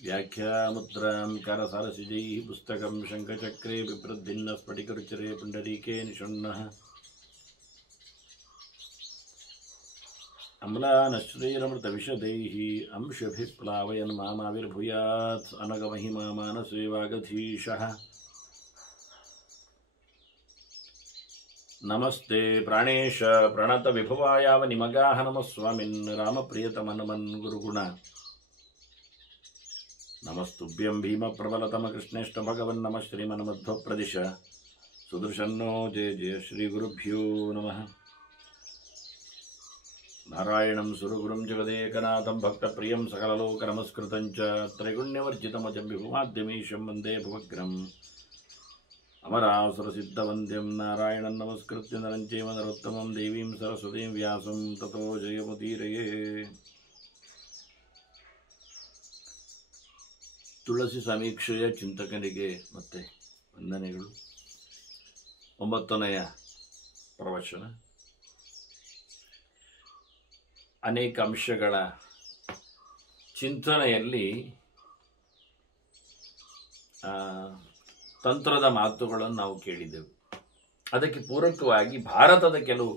व्याख्यामुद्रां करसरसिजैः पुस्तकं शङ्खचक्रे बिभ्रद्भिन्न स्फटिकरुचिरे पुण्डरीके निषण्णः अम्लानश्रीरमृतविशदैः अंशभिः प्लावयन् मामाविर्भूयात् अनगमहिमा मानसे वागधीशः नमस्ते प्राणेश प्रणतविभवायावनिमगाः नमः स्वामिन् रामप्रियतमनमन् गुरुगुण नमस्तुभ्यं भीमप्रबलतमकृष्णेष्ट भगवन् नमः श्रीमन्मध्वप्रदिश सुदर्शन्नो जय जय श्रीगुरुभ्यो नमः नारायणं सुरगुरुं जगदेकनाथं भक्तप्रियं सकललोकनमस्कृतं च त्रैगुण्यवर्जितमजं विभुमाद्यमीशं वन्दे भुवग्रम् अमरासुरसिद्धवन्द्यं नारायणं नमस्कृत्य नरं चैव नरोत्तमं देवीं सरस्वतीं व्यासं ततो जयमुदीरये ತುಳಸಿ ಸಮೀಕ್ಷೆಯ ಚಿಂತಕನಿಗೆ ಮತ್ತೆ ವಂದನೆಗಳು. 9ನೆಯ ಪ್ರವಚನ ಅನೇಕ ಅಂಶಗಳ ಚಿಂತನೆಯಲ್ಲಿ ತಂತ್ರದ ಮಾತುಗಳನ್ನು ನಾವು ಕೇಳಿದೆವು. ಅದಕ್ಕೆ ಪೂರಕವಾಗಿ ಭಾರತದ ಕೆಲವು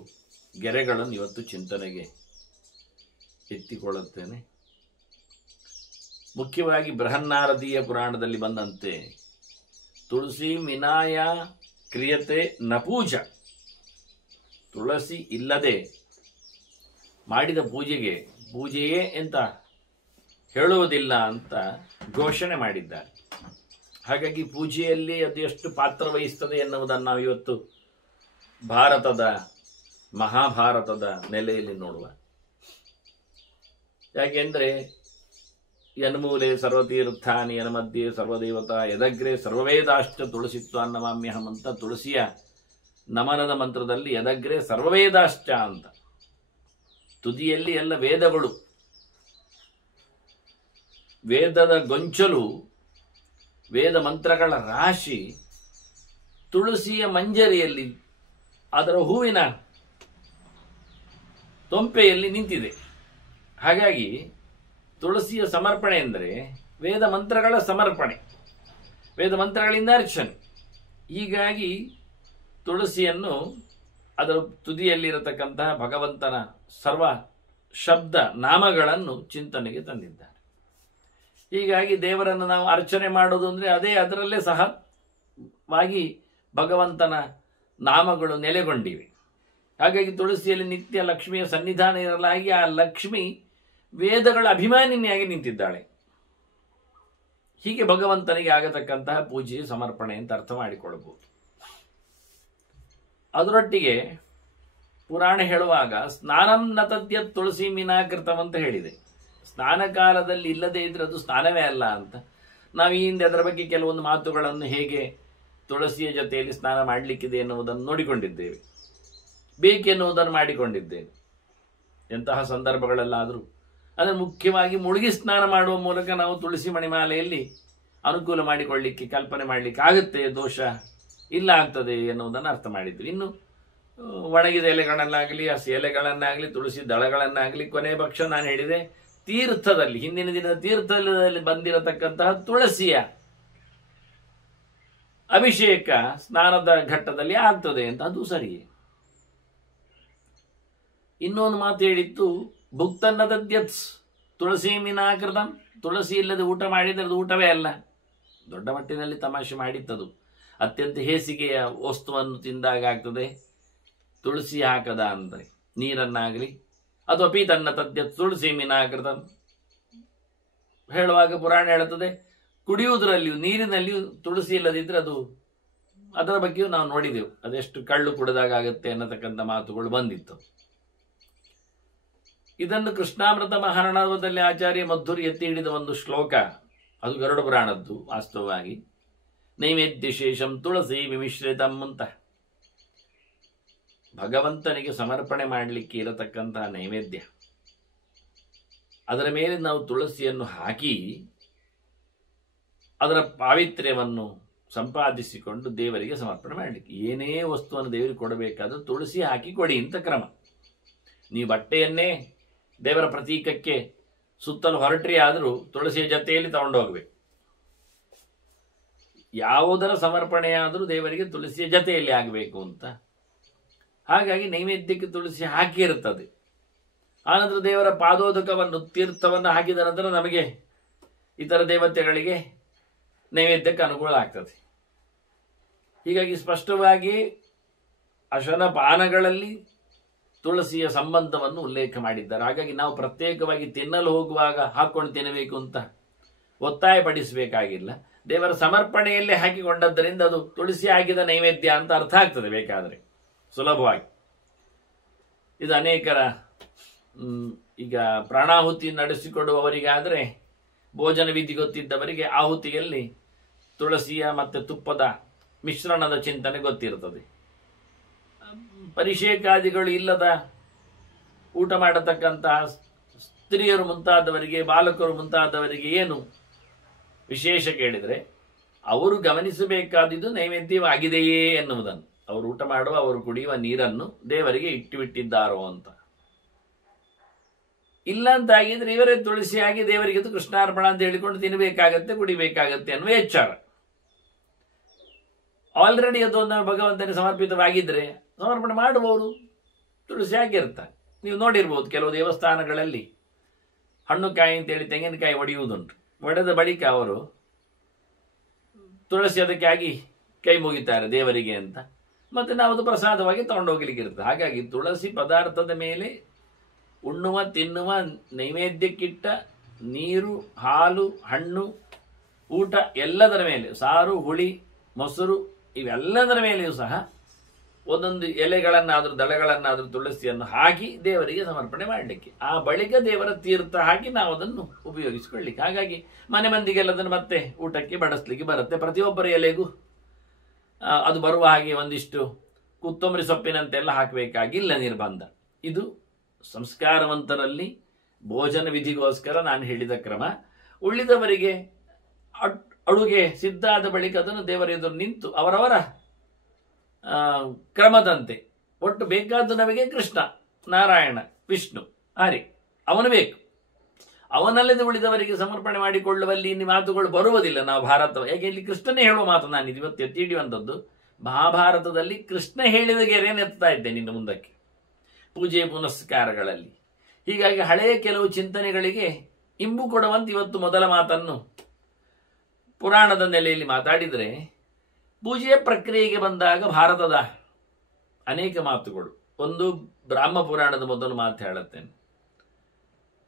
ಗೆರೆಗಳನ್ನು ಇವತ್ತು ಚಿಂತನೆಗೆ ಎತ್ತಿಕೊಳ್ಳುತ್ತೇನೆ. ಮುಖ್ಯವಾಗಿ ಬೃಹನ್ನಾರದೀಯ ಪುರಾಣದಲ್ಲಿ ಬಂದಂತೆ ತುಳಸಿ ವಿನಾಯ ಕ್ರಿಯತೆ ನ ಪೂಜಾ, ತುಳಸಿ ಇಲ್ಲದೆ ಮಾಡಿದ ಪೂಜೆಗೆ ಪೂಜೆಯೇ ಅಂತ ಹೇಳುವುದಿಲ್ಲ ಅಂತ ಘೋಷಣೆ ಮಾಡಿದ್ದಾರೆ. ಹಾಗಾಗಿ ಪೂಜೆಯಲ್ಲಿ ಅದು ಎಷ್ಟು ಪಾತ್ರ ವಹಿಸ್ತದೆ ಎನ್ನುವುದನ್ನು ನಾವು ಇವತ್ತು ಭಾರತದ ಮಹಾಭಾರತದ ನೆಲೆಯಲ್ಲಿ ನೋಡುವ. ಯಾಕೆಂದರೆ ಯನ್ಮೂಲೆ ಸರ್ವತೀರ್ಥಾನಿ ಯನ್ಮಧ್ಯೆ ಸರ್ವದೇವತಾ ಯದಗ್ರೆ ಸರ್ವವೇದಾಶ್ಚ ತುಳಸಿತ್ವ ನಮಾಮ್ಯಹಂ ಅಂತ ತುಳಸಿಯ ನಮನದ ಮಂತ್ರದಲ್ಲಿ ಯದಗ್ರೆ ಸರ್ವವೇದಾಶ್ಚ ಅಂತ, ತುದಿಯಲ್ಲಿ ಎಲ್ಲ ವೇದಗಳು, ವೇದದ ಗೊಂಚಲು, ವೇದ ಮಂತ್ರಗಳ ರಾಶಿ ತುಳಸಿಯ ಮಂಜರಿಯಲ್ಲಿ, ಅದರ ಹೂವಿನ ತೊಂಪೆಯಲ್ಲಿ ನಿಂತಿದೆ. ಹಾಗಾಗಿ ತುಳಸಿಯ ಸಮರ್ಪಣೆ ಎಂದರೆ ವೇದ ಮಂತ್ರಗಳ ಸಮರ್ಪಣೆ, ವೇದ ಮಂತ್ರಗಳಿಂದ ಅರ್ಚನೆ. ಹೀಗಾಗಿ ತುಳಸಿಯನ್ನು ಅದರ ತುದಿಯಲ್ಲಿರತಕ್ಕಂತಹ ಭಗವಂತನ ಸರ್ವ ಶಬ್ದ ನಾಮಗಳನ್ನು ಚಿಂತನೆಗೆ ತಂದಿದ್ದಾರೆ. ಹೀಗಾಗಿ ದೇವರನ್ನು ನಾವು ಅರ್ಚನೆ ಮಾಡೋದು ಅಂದರೆ ಅದೇ, ಅದರಲ್ಲೇ ಸಹವಾಗಿ ಭಗವಂತನ ನಾಮಗಳು ನೆಲೆಗೊಂಡಿವೆ. ಹಾಗಾಗಿ ತುಳಸಿಯಲ್ಲಿ ನಿತ್ಯ ಲಕ್ಷ್ಮಿಯ ಸನ್ನಿಧಾನ ಇರಲಾಗಿ ಆ ಲಕ್ಷ್ಮಿ ವೇದಗಳ ಅಭಿಮಾನಿನಿಯಾಗಿ ನಿಂತಿದ್ದಾಳೆ. ಹೀಗೆ ಭಗವಂತನಿಗೆ ಆಗತಕ್ಕಂತಹ ಪೂಜೆ ಸಮರ್ಪಣೆ ಅಂತ ಅರ್ಥ ಮಾಡಿಕೊಳ್ಳಬಹುದು. ಅದರೊಟ್ಟಿಗೆ ಪುರಾಣ ಹೇಳುವಾಗ ಸ್ನಾನಂ ನತದ್ಯ ತುಳಸಿ ಮೀನಾಕೃತಂ ಅಂತ ಹೇಳಿದೆ. ಸ್ನಾನ ಕಾಲದಲ್ಲಿ ಇಲ್ಲದೆ ಇದ್ರೆ ಅದು ಸ್ನಾನವೇ ಅಲ್ಲ ಅಂತ. ನಾವು ಈ ಹಿಂದೆ ಅದರ ಬಗ್ಗೆ ಕೆಲವೊಂದು ಮಾತುಗಳನ್ನು, ಹೇಗೆ ತುಳಸಿಯ ಜೊತೆಯಲ್ಲಿ ಸ್ನಾನ ಮಾಡಲಿಕ್ಕಿದೆ ಎನ್ನುವುದನ್ನು ನೋಡಿಕೊಂಡಿದ್ದೇವೆ, ಬೇಕೆನ್ನುವುದನ್ನು ಮಾಡಿಕೊಂಡಿದ್ದೇವೆ. ಎಂತಹ ಸಂದರ್ಭಗಳಲ್ಲಾದರೂ ಅಂದರೆ ಮುಖ್ಯವಾಗಿ ಮುಳುಗಿ ಸ್ನಾನ ಮಾಡುವ ಮೂಲಕ ನಾವು ತುಳಸಿ ಮಣಿಮಾಲೆಯಲ್ಲಿ ಅನುಕೂಲ ಮಾಡಿಕೊಳ್ಳಿಕ್ಕೆ, ಕಲ್ಪನೆ ಮಾಡಲಿಕ್ಕೆ ಆಗುತ್ತೆ, ದೋಷ ಇಲ್ಲ ಆಗ್ತದೆ ಎನ್ನುವುದನ್ನು ಅರ್ಥ ಮಾಡಿದ್ವಿ. ಇನ್ನು ಒಣಗಿದ ಎಲೆಗಳನ್ನಾಗಲಿ, ಹಸಿ ಎಲೆಗಳನ್ನಾಗಲಿ, ತುಳಸಿ ದಳಗಳನ್ನಾಗಲಿ, ಕೊನೆ ಪಕ್ಷ ನಾನು ಹೇಳಿದೆ ತೀರ್ಥದಲ್ಲಿ, ಹಿಂದಿನ ದಿನದ ತೀರ್ಥದಲ್ಲಿ ಬಂದಿರತಕ್ಕಂತಹ ತುಳಸಿಯ ಅಭಿಷೇಕ ಸ್ನಾನದ ಘಟ್ಟದಲ್ಲಿ ಆಗ್ತದೆ ಅಂತ, ಅದು ಸರಿಯೇ. ಇನ್ನೊಂದು ಮಾತು ಹೇಳಿತ್ತು, ಭುಕ್ತನ್ನತದ್ಯತ್ಸ್ ತುಳಸಿ ಮೀನಾಕೃತಂ, ತುಳಸಿ ಇಲ್ಲದೆ ಊಟ ಮಾಡಿದರೆ ಅದು ಊಟವೇ ಅಲ್ಲ. ದೊಡ್ಡ ಮಟ್ಟಿನಲ್ಲಿ ತಮಾಷೆ ಮಾಡಿತ್ತದು. ಅತ್ಯಂತ ಹೇಸಿಗೆಯ ವಸ್ತುವನ್ನು ತಿಂದಾಗ ಆಗ್ತದೆ ತುಳಸಿ ಹಾಕದ ಅಂದರೆ, ನೀರನ್ನಾಗಲಿ ಅಥವಾ ಪೀತನ್ನತದ್ಯತ್ ತುಳಸಿ ಮೀನಾಕೃತಂ ಹೇಳುವಾಗ ಪುರಾಣ ಹೇಳುತ್ತದೆ, ಕುಡಿಯುವುದರಲ್ಲಿಯೂ ನೀರಿನಲ್ಲಿಯೂ ತುಳಸಿ ಇಲ್ಲದಿದ್ದರೆ ಅದು, ಅದರ ಬಗ್ಗೆಯೂ ನಾವು ನೋಡಿದೆವು, ಅದೆಷ್ಟು ಕಳ್ಳು ಕುಡಿದಾಗ ಆಗುತ್ತೆ ಅನ್ನತಕ್ಕಂಥ ಮಾತುಗಳು ಬಂದಿತ್ತು. ಇದನ್ನು ಕೃಷ್ಣಾಮೃತ ಮಹಾರಣವದಲ್ಲಿ ಆಚಾರ್ಯ ಮಧ್ವರು ಎತ್ತಿ ಹಿಡಿದ ಒಂದು ಶ್ಲೋಕ, ಅದು ಗರುಡ ಪುರಾಣದ್ದು. ವಾಸ್ತವವಾಗಿ ನೈವೇದ್ಯ ಶೇಷಂ ತುಳಸಿ ವಿಮಿಶ್ರಿತಂ ಅಂತ, ಭಗವಂತನಿಗೆ ಸಮರ್ಪಣೆ ಮಾಡಲಿಕ್ಕೆ ಇರತಕ್ಕಂತಹ ನೈವೇದ್ಯ, ಅದರ ಮೇಲೆ ನಾವು ತುಳಸಿಯನ್ನು ಹಾಕಿ ಅದರ ಪಾವಿತ್ರ್ಯವನ್ನು ಸಂಪಾದಿಸಿಕೊಂಡು ದೇವರಿಗೆ ಸಮರ್ಪಣೆ ಮಾಡಲಿಕ್ಕೆ. ಏನೇ ವಸ್ತುವನ್ನು ದೇವರಿಗೆ ಕೊಡಬೇಕಾದ್ರೂ ತುಳಸಿ ಹಾಕಿ ಕೊಡಿ ಅಂತ ಕ್ರಮ. ನೀವು ಬಟ್ಟೆಯನ್ನೇ ದೇವರ ಪ್ರತೀಕಕ್ಕೆ ಸುತ್ತಲೂ ಹೊರಟ್ರಿ ಆದರೂ ತುಳಸಿಯ ಜೊತೆಯಲ್ಲಿ ತಗೊಂಡೋಗ್ಬೇಕು. ಯಾವುದರ ಸಮರ್ಪಣೆಯಾದರೂ ದೇವರಿಗೆ ತುಳಸಿಯ ಜೊತೆಯಲ್ಲಿ ಆಗಬೇಕು ಅಂತ. ಹಾಗಾಗಿ ನೈವೇದ್ಯಕ್ಕೆ ತುಳಸಿ ಹಾಕಿರುತ್ತದೆ. ಆನಂತರ ದೇವರ ಪಾದೋದಕವನ್ನು ತೀರ್ಥವನ್ನು ಹಾಕಿದ ನಂತರ ನಮಗೆ ಇತರ ದೇವತೆಗಳಿಗೆ ನೈವೇದ್ಯಕ್ಕೆ ಅನುಕೂಲ ಆಗ್ತದೆ. ಹೀಗಾಗಿ ಸ್ಪಷ್ಟವಾಗಿ ಅಶನ ಪಾನಗಳಲ್ಲಿ ತುಳಸಿಯ ಸಂಬಂಧವನ್ನು ಉಲ್ಲೇಖ ಮಾಡಿದ್ದಾರೆ. ಹಾಗಾಗಿ ನಾವು ಪ್ರತ್ಯೇಕವಾಗಿ ತಿನ್ನಲು ಹೋಗುವಾಗ ಹಾಕೊಂಡು ತಿನ್ನಬೇಕು ಅಂತ ಒತ್ತಾಯಪಡಿಸಬೇಕಾಗಿಲ್ಲ. ದೇವರ ಸಮರ್ಪಣೆಯಲ್ಲೇ ಹಾಕಿಕೊಂಡದ್ದರಿಂದ ಅದು ತುಳಸಿ ಹಾಕಿದ ನೈವೇದ್ಯ ಅಂತ ಅರ್ಥ ಆಗ್ತದೆ ಬೇಕಾದರೆ ಸುಲಭವಾಗಿ. ಇದು ಅನೇಕರ ಈಗ ಪ್ರಾಣಾಹುತಿ ನಡೆಸಿಕೊಡುವವರಿಗಾದರೆ ಭೋಜನ ವಿಧಿ ಗೊತ್ತಿದ್ದವರಿಗೆ ಆಹುತಿಯಲ್ಲಿ ತುಳಸಿಯ ಮತ್ತು ತುಪ್ಪದ ಮಿಶ್ರಣದ ಚಿಂತನೆ ಗೊತ್ತಿರುತ್ತದೆ. ಪರಿಷೇಕಾದಿಗಳು ಇಲ್ಲದ ಊಟ ಮಾಡತಕ್ಕಂತಹ ಸ್ತ್ರೀಯರು ಮುಂತಾದವರಿಗೆ, ಬಾಲಕರು ಮುಂತಾದವರಿಗೆ ಏನು ವಿಶೇಷ ಕೇಳಿದರೆ ಅವರು ಗಮನಿಸಬೇಕಾದುದು ನೈವೇದ್ಯವಾಗಿದೆಯೇ ಎನ್ನುವುದನ್ನು. ಅವರು ಊಟ ಮಾಡುವ, ಅವರು ಕುಡಿಯುವ ನೀರನ್ನು ದೇವರಿಗೆ ಇಟ್ಟಿದ್ದಾರೋ ಅಂತ. ಇಲ್ಲ ಅಂತಾಗಿದ್ರೆ ಇವರೇ ತುಳಸಿಯಾಗಿ ದೇವರಿಗೆ ಅದು ಕೃಷ್ಣಾರ್ಪಣ ಅಂತ ಹೇಳಿಕೊಂಡು ತಿನ್ನಬೇಕಾಗತ್ತೆ, ಕುಡಿಬೇಕಾಗತ್ತೆ ಅನ್ನುವ ಎಚ್ಚರ. ಆಲ್ರೆಡಿ ಅದೊಂದು ಭಗವಂತನಿಗೆ ಸಮರ್ಪಿತವಾಗಿದ್ರೆ ಸಮರ್ಪಣೆ ಮಾಡುವವರು ತುಳಸಿ ಆಗಿರ್ತಾರೆ. ನೀವು ನೋಡಿರ್ಬೋದು ಕೆಲವು ದೇವಸ್ಥಾನಗಳಲ್ಲಿ ಹಣ್ಣುಕಾಯಿ ಅಂತೇಳಿ ತೆಂಗಿನಕಾಯಿ ಒಡೆಯುವುದುಂಟು. ಒಡೆದ ಬಳಿಕ ಅವರು ತುಳಸಿ ಅದಕ್ಕೆ ಆಗಿ ಕೈ ಮುಗಿತಾರೆ ದೇವರಿಗೆ ಅಂತ. ಮತ್ತೆ ನಾವು ಅದು ಪ್ರಸಾದವಾಗಿ ತಗೊಂಡೋಗ್ಲಿಕ್ಕೆ ಇರ್ತದೆ. ಹಾಗಾಗಿ ತುಳಸಿ ಪದಾರ್ಥದ ಮೇಲೆ ಉಣ್ಣುವ, ತಿನ್ನುವ, ನೈವೇದ್ಯಕ್ಕಿಟ್ಟ ನೀರು, ಹಾಲು, ಹಣ್ಣು, ಊಟ ಎಲ್ಲದರ ಮೇಲೆ, ಸಾರು, ಹುಳಿ, ಮೊಸರು ಇವೆಲ್ಲದರ ಮೇಲೆಯೂ ಸಹ ಒಂದೊಂದು ಎಲೆಗಳನ್ನಾದರೂ ದಳಗಳನ್ನಾದರೂ ತುಳಸಿಯನ್ನು ಹಾಕಿ ದೇವರಿಗೆ ಸಮರ್ಪಣೆ ಮಾಡಲಿಕ್ಕೆ, ಆ ಬಳಿಕ ದೇವರ ತೀರ್ಥ ಹಾಕಿ ನಾವು ಅದನ್ನು ಉಪಯೋಗಿಸಿಕೊಳ್ಳಿಕ್ಕೆ. ಹಾಗಾಗಿ ಮನೆ ಮಂದಿಗೆಲ್ಲ ಅದನ್ನು ಮತ್ತೆ ಊಟಕ್ಕೆ ಬಡಿಸ್ಲಿಕ್ಕೆ ಬರುತ್ತೆ. ಪ್ರತಿಯೊಬ್ಬರ ಎಲೆಗೂ ಅದು ಬರುವ ಹಾಗೆ ಒಂದಿಷ್ಟು ಕೊತ್ತಂಬರಿ ಸೊಪ್ಪಿನಂತೆಲ್ಲ ಹಾಕಬೇಕಾಗಿಲ್ಲ ನಿರ್ಬಂಧ. ಇದು ಸಂಸ್ಕಾರವಂತರಲ್ಲಿ ಭೋಜನ ವಿಧಿಗೋಸ್ಕರ ನಾನು ಹೇಳಿದ ಕ್ರಮ. ಉಳಿದವರಿಗೆ ಅಡುಗೆ ಸಿದ್ಧ ಆದ ಬಳಿಕ ಅದನ್ನು ದೇವರ ಎದುರು ನಿಂತು ಅವರವರ ಕ್ರಮದಂತೆ ಒಟ್ಟು ಬೇಕಾದ್ದು ನಮಗೆ ಕೃಷ್ಣ, ನಾರಾಯಣ, ವಿಷ್ಣು, ಹರಿ ಅವನು ಬೇಕು. ಅವನಲ್ಲದೆ ಉಳಿದವರಿಗೆ ಸಮರ್ಪಣೆ ಮಾಡಿಕೊಳ್ಳುವಲ್ಲಿ ಇನ್ನು ಮಾತುಗಳು ಬರುವುದಿಲ್ಲ. ನಾವು ಭಾರತ ಯಾಕೆ ಇಲ್ಲಿ ಕೃಷ್ಣನೇ ಹೇಳುವ ಮಾತು ನಾನು ಇವತ್ತು ಎತ್ತಿ ಹಿಡಿಯುವಂಥದ್ದು. ಮಹಾಭಾರತದಲ್ಲಿ ಕೃಷ್ಣ ಹೇಳಿದ ಗೆರೆಯನ್ನು ಎತ್ತಾ ಇದ್ದೇನೆ ಇನ್ನು ಮುಂದಕ್ಕೆ ಪೂಜೆ ಪುನಸ್ಕಾರಗಳಲ್ಲಿ. ಹೀಗಾಗಿ ಹಳೆಯ ಕೆಲವು ಚಿಂತನೆಗಳಿಗೆ ಇಂಬು ಕೊಡುವಂತೆ ಇವತ್ತು ಮೊದಲ ಮಾತನ್ನು ಪುರಾಣದ ನೆಲೆಯಲ್ಲಿ ಮಾತಾಡಿದರೆ, ಪೂಜೆಯ ಪ್ರಕ್ರಿಯೆಗೆ ಬಂದಾಗ ಭಾರತದ ಅನೇಕ ಮಾತುಗಳು. ಒಂದು ಬ್ರಾಹ್ಮ ಪುರಾಣದ ಮೊದಲು ಮಾತು ಹೇಳುತ್ತೇನೆ.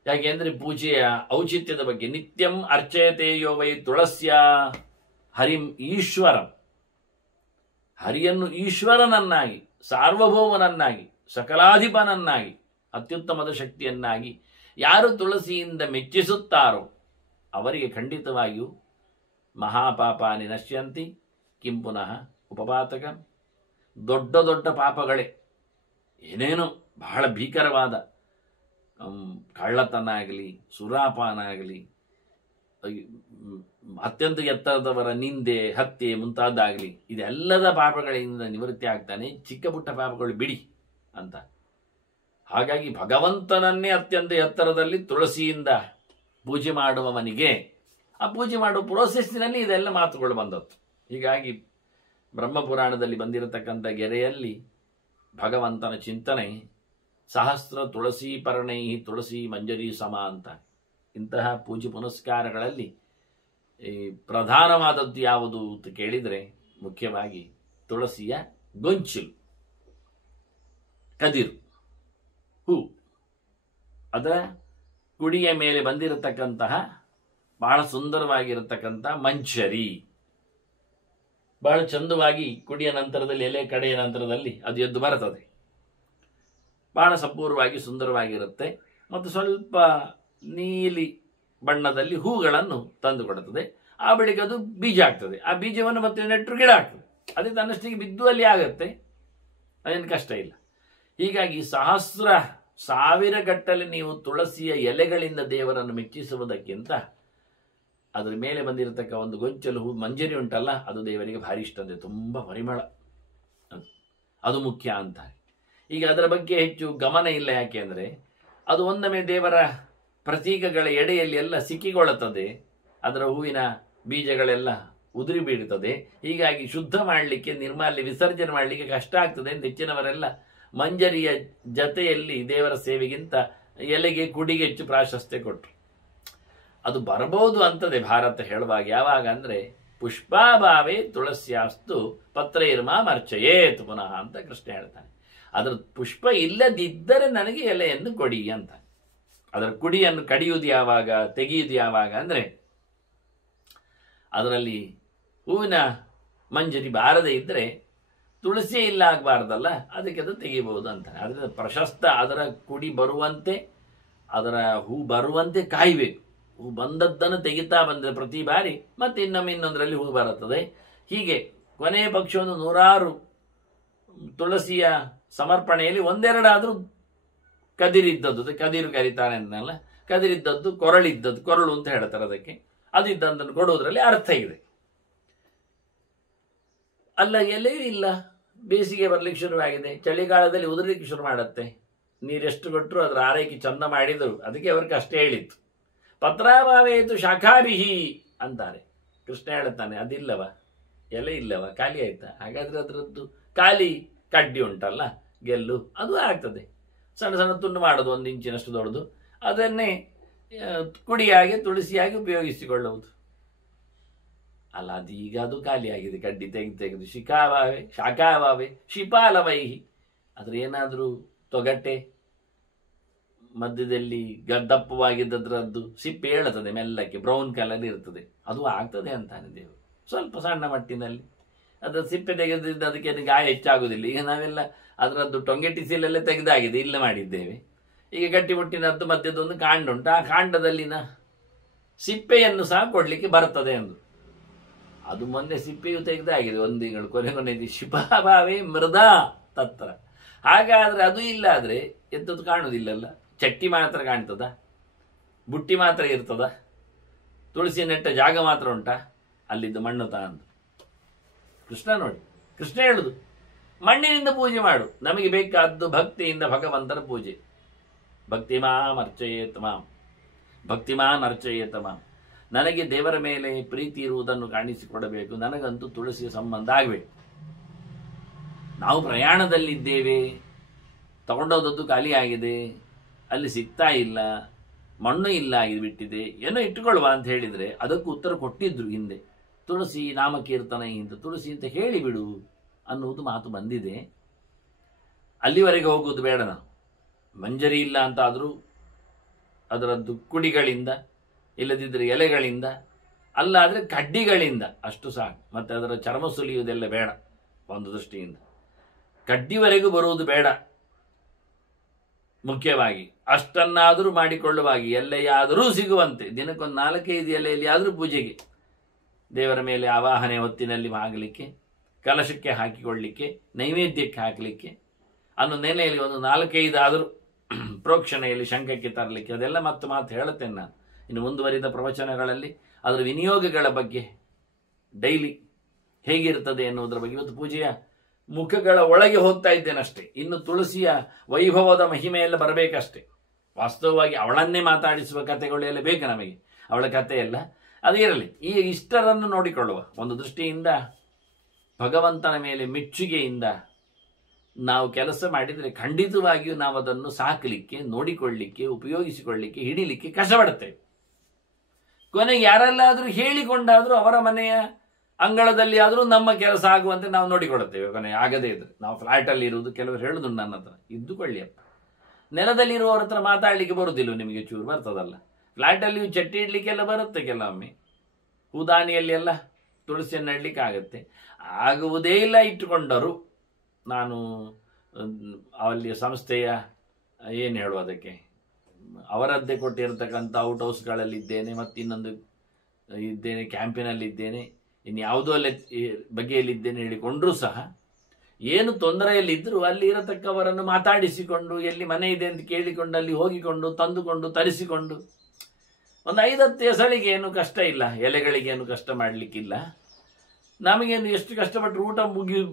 ಯಾಕೆಂದ್ರೆ ಪೂಜೆಯ ಔಚಿತ್ಯದ ಬಗ್ಗೆ. ನಿತ್ಯಂ ಅರ್ಚಯತೆ ಯೋ ವೈ ತುಳಸ್ಯ ಹರಿಂ ಈಶ್ವರಂ. ಹರಿಯನ್ನು ಈಶ್ವರನನ್ನಾಗಿ, ಸಾರ್ವಭೌಮನನ್ನಾಗಿ, ಸಕಲಾಧಿಪನನ್ನಾಗಿ, ಅತ್ಯುತ್ತಮದ ಶಕ್ತಿಯನ್ನಾಗಿ ಯಾರು ತುಳಸಿಯಿಂದ ಮೆಚ್ಚಿಸುತ್ತಾರೋ ಅವರಿಗೆ ಖಂಡಿತವಾಗಿಯೂ ಮಹಾಪಾಪಾನಿ ನಶ್ಯಂತಿ ಕಿಂ ಪುನಃ ಉಪಪಾತಕ. ದೊಡ್ಡ ದೊಡ್ಡ ಪಾಪಗಳೇ, ಏನೇನೋ ಬಹಳ ಭೀಕರವಾದ ಕಳ್ಳತನ ಆಗಲಿ, ಸುರಾಪಾನ ಆಗಲಿ, ಅತ್ಯಂತ ಎತ್ತರದವರ ನಿಂದೆ, ಹತ್ಯೆ ಮುಂತಾದಾಗಲಿ, ಇದೆಲ್ಲದ ಪಾಪಗಳಿಂದ ನಿವೃತ್ತಿ ಆಗ್ತಾನೆ. ಚಿಕ್ಕ ಪುಟ್ಟ ಪಾಪಗಳು ಬಿಡಿ ಅಂತ. ಹಾಗಾಗಿ ಭಗವಂತನನ್ನೇ ಅತ್ಯಂತ ಎತ್ತರದಲ್ಲಿ ತುಳಸಿಯಿಂದ ಪೂಜೆ ಮಾಡುವವನಿಗೆ ಆ ಪೂಜೆ ಮಾಡುವ ಪ್ರೋಸೆಸ್ಸಿನಲ್ಲಿ ಇದೆಲ್ಲ ಮಾತುಗಳು ಬಂದದ್ದು. ಹೀಗಾಗಿ ಬ್ರಹ್ಮಪುರಾಣದಲ್ಲಿ ಬಂದಿರತಕ್ಕಂಥ ಗೆರೆಯಲ್ಲಿ ಭಗವಂತನ ಚಿಂತನೆ ಸಹಸ್ರ ತುಳಸಿ ಪರ್ಣೈ ತುಳಸಿ ಮಂಜರಿ ಸಮ ಅಂತ. ಇಂತಹ ಪೂಜೆ ಪುನಸ್ಕಾರಗಳಲ್ಲಿ ಪ್ರಧಾನವಾದದ್ದು ಯಾವುದು ಅಂತ ಕೇಳಿದರೆ ಮುಖ್ಯವಾಗಿ ತುಳಸಿಯ ಗೊಂಚಿಲು, ಕದಿರು, ಹೂ, ಅದರ ಕುಡಿಯ ಮೇಲೆ ಬಂದಿರತಕ್ಕಂತಹ ಬಹಳ ಸುಂದರವಾಗಿರತಕ್ಕಂಥ ಮಂಜರಿ, ಬಹಳ ಚಂದವಾಗಿ ಕುಡಿಯ ನಂತರದಲ್ಲಿ, ಎಲೆ ಕಡೆಯ ನಂತರದಲ್ಲಿ ಅದು ಎದ್ದು ಬರ್ತದೆ. ಬಹಳ ಸಂಪೂರ್ಣವಾಗಿ ಸುಂದರವಾಗಿರುತ್ತೆ ಮತ್ತು ಸ್ವಲ್ಪ ನೀಲಿ ಬಣ್ಣದಲ್ಲಿ ಹೂಗಳನ್ನು ತಂದುಕೊಡುತ್ತದೆ. ಆ ಬಳಿಕ ಅದು ಬೀಜ ಆಗ್ತದೆ. ಆ ಬೀಜವನ್ನು ಮತ್ತೆ ನೆಟ್ಟರು ಗಿಡ ಆಗ್ತದೆ. ಅದೇ ತನ್ನಷ್ಟಿಗೆ ಬಿದ್ದು ಅಲ್ಲಿ ಆಗುತ್ತೆ, ಅದೇನು ಕಷ್ಟ ಇಲ್ಲ. ಹೀಗಾಗಿ ಸಾವಿರ ಗಟ್ಟಲೆ ನೀವು ತುಳಸಿಯ ಎಲೆಗಳಿಂದ ದೇವರನ್ನು ಮೆಚ್ಚಿಸುವುದಕ್ಕಿಂತ ಅದರ ಮೇಲೆ ಬಂದಿರತಕ್ಕ ಒಂದು ಗೊಂಚಲು ಹೂ ಮಂಜರಿ ಉಂಟಲ್ಲ, ಅದು ದೇವರಿಗೆ ಭಾರಿ ಇಷ್ಟ. ಅಂದರೆ ತುಂಬ ಪರಿಮಳ, ಅದು ಮುಖ್ಯ ಅಂತಾರೆ. ಈಗ ಅದರ ಬಗ್ಗೆ ಹೆಚ್ಚು ಗಮನ ಇಲ್ಲ. ಯಾಕೆ ಅಂದರೆ ಅದು ಒಂದೊಮ್ಮೆ ದೇವರ ಪ್ರತೀಕಗಳ ಎಡೆಯಲ್ಲಿ ಎಲ್ಲ ಸಿಕ್ಕಿಕೊಳ್ಳುತ್ತದೆ, ಅದರ ಹೂವಿನ ಬೀಜಗಳೆಲ್ಲ ಉದುರಿ ಬೀಳುತ್ತದೆ. ಹೀಗಾಗಿ ಶುದ್ಧ ಮಾಡಲಿಕ್ಕೆ, ನಿರ್ಮಾಲ್ಯ ವಿಸರ್ಜನೆ ಮಾಡಲಿಕ್ಕೆ ಕಷ್ಟ ಆಗ್ತದೆ ಅಂತ ಹೆಚ್ಚಿನವರೆಲ್ಲ ಮಂಜರಿಯ ಜತೆಯಲ್ಲಿ ದೇವರ ಸೇವೆಗಿಂತ ಎಲೆಗೆ ಕುಡಿಗೆ ಹೆಚ್ಚು ಪ್ರಾಶಸ್ತ್ಯ ಕೊಟ್ಟರು. ಅದು ಬರಬಹುದು ಅಂತದೆ ಭಾರತ ಹೇಳುವಾಗ. ಯಾವಾಗ ಅಂದರೆ ಪುಷ್ಪಾಭಾವೇ ತುಳಸ್ಯಾಸ್ತು ಪತ್ರೈರ್ಮಾ ಮರ್ಚಯೇತ್ ಪುನಃ ಅಂತ ಕೃಷ್ಣ ಹೇಳ್ತಾನೆ. ಅದರ ಪುಷ್ಪ ಇಲ್ಲದಿದ್ದರೆ ನನಗೆ ಎಲೆಯನ್ನು ಕೊಡಿ ಅಂತ. ಅದರ ಕುಡಿಯನ್ನು ಕಡಿಯುವುದು ಯಾವಾಗ, ತೆಗೆಯುವುದು ಯಾವಾಗ ಅಂದರೆ ಅದರಲ್ಲಿ ಹೂವಿನ ಮಂಜರಿ ಬಾರದೇ ಇದ್ದರೆ ತುಳಸಿ ಇಲ್ಲ ಆಗಬಾರ್ದಲ್ಲ, ಅದಕ್ಕೆ ಅದು ತೆಗಿಬಹುದು ಅಂತ. ಅದರ ಪ್ರಶಸ್ತ ಅದರ ಕುಡಿ ಬರುವಂತೆ, ಅದರ ಹೂ ಬರುವಂತೆ ಕಾಯಬೇಕು. ಹೂ ಬಂದದ್ದನ್ನು ತೆಗಿತಾ ಬಂದರೆ ಪ್ರತಿ ಬಾರಿ ಮತ್ತೆ ಇನ್ನೊಂದರಲ್ಲಿ ಹೂ ಬರುತ್ತದೆ. ಹೀಗೆ ಕೊನೆಯ ಪಕ್ಷ ಒಂದು 100 ತುಳಸಿಯ ಸಮರ್ಪಣೆಯಲ್ಲಿ ಒಂದೆರಡಾದರೂ ಕದಿರಿದ್ದದ್ದು, ಕದಿರು ಕರೀತಾನೆ ಅಂತಲ್ಲ, ಕದಿರಿದ್ದದ್ದು ಕೊರಳಿದ್ದದ್ದು, ಕೊರಳು ಅಂತ ಹೇಳ್ತಾರೆ ಅದಕ್ಕೆ, ಅದು ಇದ್ದದ್ದನ್ನು ಕೊಡುವುದರಲ್ಲಿ ಅರ್ಥ ಇದೆ. ಅಲ್ಲ, ಎಲೆಯೂ ಇಲ್ಲ, ಬೇಸಿಗೆ ಬರ್ಲಿಕ್ಕೆ ಶುರುವಾಗಿದೆ, ಚಳಿಗಾಲದಲ್ಲಿ ಉದುರಲಿಕ್ಕೆ ಶುರು ಮಾಡುತ್ತೆ. ನೀರೆಷ್ಟು ಕೊಟ್ಟರು ಅದರ ಆರೈಕೆ ಚಂದ ಮಾಡಿದರು, ಅದಕ್ಕೆ ಅವ್ರಿಗೆ ಅಷ್ಟೇ ಹೇಳಿತ್ತು. ಪತ್ರಾಭಾವೇತು ಶಾಖಾಭಿಹಿ ಅಂತಾರೆ. ಕೃಷ್ಣ ಹೇಳ್ತಾನೆ, ಅದಿಲ್ಲವ, ಎಲೆ ಇಲ್ಲವ, ಖಾಲಿ ಆಯ್ತಾ? ಹಾಗಾದ್ರೆ ಅದರದ್ದು ಖಾಲಿ ಕಡ್ಡಿ ಉಂಟಲ್ಲ, ಗೆಲ್ಲು, ಅದು ಆಗ್ತದೆ. ಸಣ್ಣ ಸಣ್ಣ ತುಂಡು ಮಾಡೋದು, 1 ಇಂಚಿನಷ್ಟು ದೊಡ್ಡದು, ಅದನ್ನೇ ಕುಡಿಯಾಗಿ ತುಳಸಿಯಾಗಿ ಉಪಯೋಗಿಸಿಕೊಳ್ಳುವುದು ಅಲ್ಲ. ಅದು ಈಗ ಅದು ಖಾಲಿಯಾಗಿದೆ, ಕಡ್ಡಿ ತೆಗೆದು ಶಾಖಾಭಾವೆ ಶಿಪಾಲವೈಹಿ. ಅದ್ರ ಏನಾದರೂ ತೊಗಟೆ ಮಧ್ಯದಲ್ಲಿ ದಪ್ಪವಾಗಿದ್ದದ್ರದ್ದು ಸಿಪ್ಪೆ ಹೇಳುತ್ತದೆ ಮೆಲ್ಲಕ್ಕೆ, ಬ್ರೌನ್ ಕಲರ್ ಇರ್ತದೆ, ಅದು ಆಗ್ತದೆ ಅಂತಾನೆ ದೇವರು. ಸ್ವಲ್ಪ ಸಣ್ಣ ಮಟ್ಟಿನಲ್ಲಿ ಅದರ ಸಿಪ್ಪೆ ತೆಗೆದಿದ್ದು ಅದಕ್ಕೆ ಗಾಯ ಹೆಚ್ಚಾಗುವುದಿಲ್ಲ. ಈಗ ನಾವೆಲ್ಲ ಅದರದ್ದು ಟೊಂಗೆಟಿಸಿಲೆಲ್ಲ ತೆಗೆದಾಗಿದೆ, ಇಲ್ಲ ಮಾಡಿದ್ದೇವೆ. ಈಗ ಗಟ್ಟಿಮುಟ್ಟಿನದ್ದು ಮಧ್ಯದೊಂದು ಕಾಂಡ ಉಂಟು, ಆ ಕಾಂಡದಲ್ಲಿನ ಸಿಪ್ಪೆಯನ್ನು ಸಹ ಕೊಡ್ಲಿಕ್ಕೆ ಬರ್ತದೆ ಎಂದು. ಅದು ಮೊನ್ನೆ ಸಿಪ್ಪೆಯು ತೆಗೆದಾಗಿದೆ, 1 ತಿಂಗಳು ಕೊನೆಗೆ ಶಿಪಾಭಾವೇ ಮೃದಾ ತತ್ರ. ಹಾಗಾದ್ರೆ ಅದು ಇಲ್ಲ ಆದ್ರೆ ಎಂಥದ್ದು ಕಾಣುವುದಿಲ್ಲಲ್ಲ, ಚಟ್ಟಿ ಮಾತ್ರ ಕಾಣ್ತದ, ಬುಟ್ಟಿ ಮಾತ್ರ ಇರ್ತದ, ತುಳಸಿ ನೆಟ್ಟ ಜಾಗ ಮಾತ್ರ ಉಂಟಾ, ಅಲ್ಲಿದ್ದು ಮಣ್ಣು ತಂದು. ಕೃಷ್ಣ ನೋಡಿ, ಕೃಷ್ಣ ಹೇಳುದು ಮಣ್ಣಿನಿಂದ ಪೂಜೆ ಮಾಡು, ನಮಗೆ ಬೇಕಾದ್ದು ಭಕ್ತಿಯಿಂದ ಭಗವಂತನ ಪೂಜೆ. ಭಕ್ತಿಮಾನ್ ಅರ್ಚಯೇತ್ ಮಾಂ, ಭಕ್ತಿಮಾನ್ ಅರ್ಚಯೇತ್ ಮಾಂ. ನನಗೆ ದೇವರ ಮೇಲೆ ಪ್ರೀತಿ ಇರುವುದನ್ನು ಕಾಣಿಸಿಕೊಡಬೇಕು, ನನಗಂತೂ ತುಳಸಿಯ ಸಂಬಂಧ ಆಗಬೇಕು. ನಾವು ಪ್ರಯಾಣದಲ್ಲಿದ್ದೇವೆ, ತಗೊಂಡೋದದ್ದು ಖಾಲಿ ಆಗಿದೆ, ಅಲ್ಲಿ ಸಿಗ್ತಾ ಇಲ್ಲ, ಮಣ್ಣು ಇಲ್ಲ ಆಗಿ ಬಿಟ್ಟಿದೆ, ಏನೋ ಇಟ್ಟುಕೊಳ್ಳುವ ಅಂತ ಹೇಳಿದರೆ ಅದಕ್ಕೂ ಉತ್ತರ ಕೊಟ್ಟಿದ್ರು ಹಿಂದೆ. ತುಳಸಿ ನಾಮಕೀರ್ತನ ಇಂತ ತುಳಸಿ ಅಂತ ಹೇಳಿಬಿಡು ಅನ್ನುವುದು ಮಾತು ಬಂದಿದೆ. ಅಲ್ಲಿವರೆಗೆ ಹೋಗುವುದು ಬೇಡ. ನಾವು ಮಂಜರಿ ಇಲ್ಲ ಅಂತ ಆದರೂ ಅದರದ್ದು ಕುಡಿಗಳಿಂದ, ಇಲ್ಲದಿದ್ದರೆ ಎಲೆಗಳಿಂದ, ಅಲ್ಲಾದರೆ ಕಡ್ಡಿಗಳಿಂದ ಅಷ್ಟು ಸಾಕು. ಮತ್ತೆ ಅದರ ಚರ್ಮ ಸುಲಿಯುವುದೆಲ್ಲ ಬೇಡ. ಒಂದು ದೃಷ್ಟಿಯಿಂದ ಕಡ್ಡಿವರೆಗೂ ಬರುವುದು ಬೇಡ. ಮುಖ್ಯವಾಗಿ ಅಷ್ಟನ್ನಾದರೂ ಮಾಡಿಕೊಳ್ಳುವಾಗಿ ಎಲ್ಲೆಯಾದರೂ ಸಿಗುವಂತೆ ದಿನಕ್ಕೊಂದು 4-5 ಎಲೆಯಲ್ಲಿ ಆದರೂ ಪೂಜೆಗೆ, ದೇವರ ಮೇಲೆ ಆವಾಹನೆ ಹೊತ್ತಿನಲ್ಲಿ ಆಗಲಿಕ್ಕೆ, ಕಲಶಕ್ಕೆ ಹಾಕಿಕೊಳ್ಳಲಿಕ್ಕೆ, ನೈವೇದ್ಯಕ್ಕೆ ಹಾಕಲಿಕ್ಕೆ, ಅನ್ನೋ ನೆಲೆಯಲ್ಲಿ ಒಂದು 4-5 ಆದರೂ ಪ್ರೋಕ್ಷಣೆಯಲ್ಲಿ ಶಂಖಕ್ಕೆ ತರಲಿಕ್ಕೆ, ಅದೆಲ್ಲ ಮಾತು ಹೇಳುತ್ತೇನೆ ನಾನು. ಇನ್ನು ಮುಂದುವರಿದ ಪ್ರವಚನಗಳಲ್ಲಿ ಅದರ ವಿನಿಯೋಗಗಳ ಬಗ್ಗೆ, ಡೈಲಿ ಹೇಗಿರ್ತದೆ ಎನ್ನುವುದರ ಬಗ್ಗೆ, ಇವತ್ತು ಪೂಜೆಯ ಮುಖಗಳ ಒಳಗೆ ಹೋಗ್ತಾ ಇದ್ದೇನಷ್ಟೇ. ಇನ್ನು ತುಳಸಿಯ ವೈಭವದ ಮಹಿಮೆಯೆಲ್ಲ ಬರಬೇಕಷ್ಟೇ. ವಾಸ್ತವವಾಗಿ ಅವಳನ್ನೇ ಮಾತಾಡಿಸುವ ಕಥೆಗಳು ಎಲ್ಲ ಬೇಕು ನಮಗೆ, ಅವಳ ಕಥೆ ಎಲ್ಲ ಅದು ಇರಲಿ. ಈ ಇಷ್ಟರನ್ನು ನೋಡಿಕೊಳ್ಳುವ ಒಂದು ದೃಷ್ಟಿಯಿಂದ ಭಗವಂತನ ಮೇಲೆ ಮೆಚ್ಚುಗೆಯಿಂದ ನಾವು ಕೆಲಸ ಮಾಡಿದರೆ ಖಂಡಿತವಾಗಿಯೂ ನಾವು ಅದನ್ನು ಸಾಕಲಿಕ್ಕೆ, ನೋಡಿಕೊಳ್ಳಲಿಕ್ಕೆ, ಉಪಯೋಗಿಸಿಕೊಳ್ಳಲಿಕ್ಕೆ, ಹಿಡಿಲಿಕ್ಕೆ ಕಷ್ಟಪಡುತ್ತೇವೆ. ಕೊನೆಗೆ ಯಾರೆಲ್ಲಾದರೂ ಹೇಳಿಕೊಂಡಾದರೂ ಅವರ ಮನೆಯ ಅಂಗಳದಲ್ಲಿ ಆದರೂ ನಮ್ಮ ಕೆಲಸ ಆಗುವಂತೆ ನಾವು ನೋಡಿಕೊಳ್ಳುತ್ತೇವೆ. ಕೊನೆ ಆಗದೇ ಇದ್ರೆ ನಾವು ಫ್ಲಾಟಲ್ಲಿ ಇರುವುದು, ಕೆಲವರು ಹೇಳುದು ನನ್ನ ಹತ್ರ ಇದ್ದುಕೊಳ್ಳಿಯಪ್ಪ, ನೆಲದಲ್ಲಿರುವವರ ಹತ್ರ ಮಾತಾಡಲಿಕ್ಕೆ ಬರುವುದಿಲ್ಲ, ನಿಮಗೆ ಚೂರು ಬರ್ತದಲ್ಲ. ಫ್ಲಾಟಲ್ಲಿಯೂ ಚಟ್ಟಿ ಇಡ್ಲಿಕ್ಕೆಲ್ಲ ಬರುತ್ತೆ, ಕೆಲವೊಮ್ಮೆ ಹೂದಾನಿಯಲ್ಲಿ ಎಲ್ಲ ತುಳಸಿಯನ್ನು ಇಡ್ಲಿಕ್ಕೆ ಆಗುತ್ತೆ. ಆಗುವುದೇ ಇಲ್ಲ ಇಟ್ಟುಕೊಂಡರು. ನಾನು ಅಲ್ಲಿ ಸಂಸ್ಥೆಯ ಏನು ಹೇಳುವ, ಅದಕ್ಕೆ ಅವರದ್ದೇ ಕೊಟ್ಟಿರತಕ್ಕಂಥ ಔಟ್ ಹೌಸ್ಗಳಲ್ಲಿದ್ದೇನೆ, ಮತ್ತು ಇನ್ನೊಂದು ಇದ್ದೇನೆ, ಕ್ಯಾಂಪಿನಲ್ಲಿದ್ದೇನೆ, ಇನ್ಯಾವುದೋ ಅಲ್ಲಿ ಬಗೆಯಲ್ಲಿದ್ದೇನೆ ಹೇಳಿಕೊಂಡ್ರೂ ಸಹ ಏನು ತೊಂದರೆಯಲ್ಲಿದ್ದರೂ ಅಲ್ಲಿ ಇರತಕ್ಕವರನ್ನು ಮಾತಾಡಿಸಿಕೊಂಡು, ಎಲ್ಲಿ ಮನೆ ಇದೆ ಅಂತ ಕೇಳಿಕೊಂಡು ಅಲ್ಲಿ ಹೋಗಿಕೊಂಡು ತಂದುಕೊಂಡು ತರಿಸಿಕೊಂಡು ಒಂದು 5-10 ಎಸಳಿಗೆ ಏನು ಕಷ್ಟ ಇಲ್ಲ, ಎಲೆಗಳಿಗೇನು ಕಷ್ಟ ಮಾಡಲಿಕ್ಕಿಲ್ಲ. ನಮಗೇನು ಎಷ್ಟು ಕಷ್ಟಪಟ್ಟು ಊಟ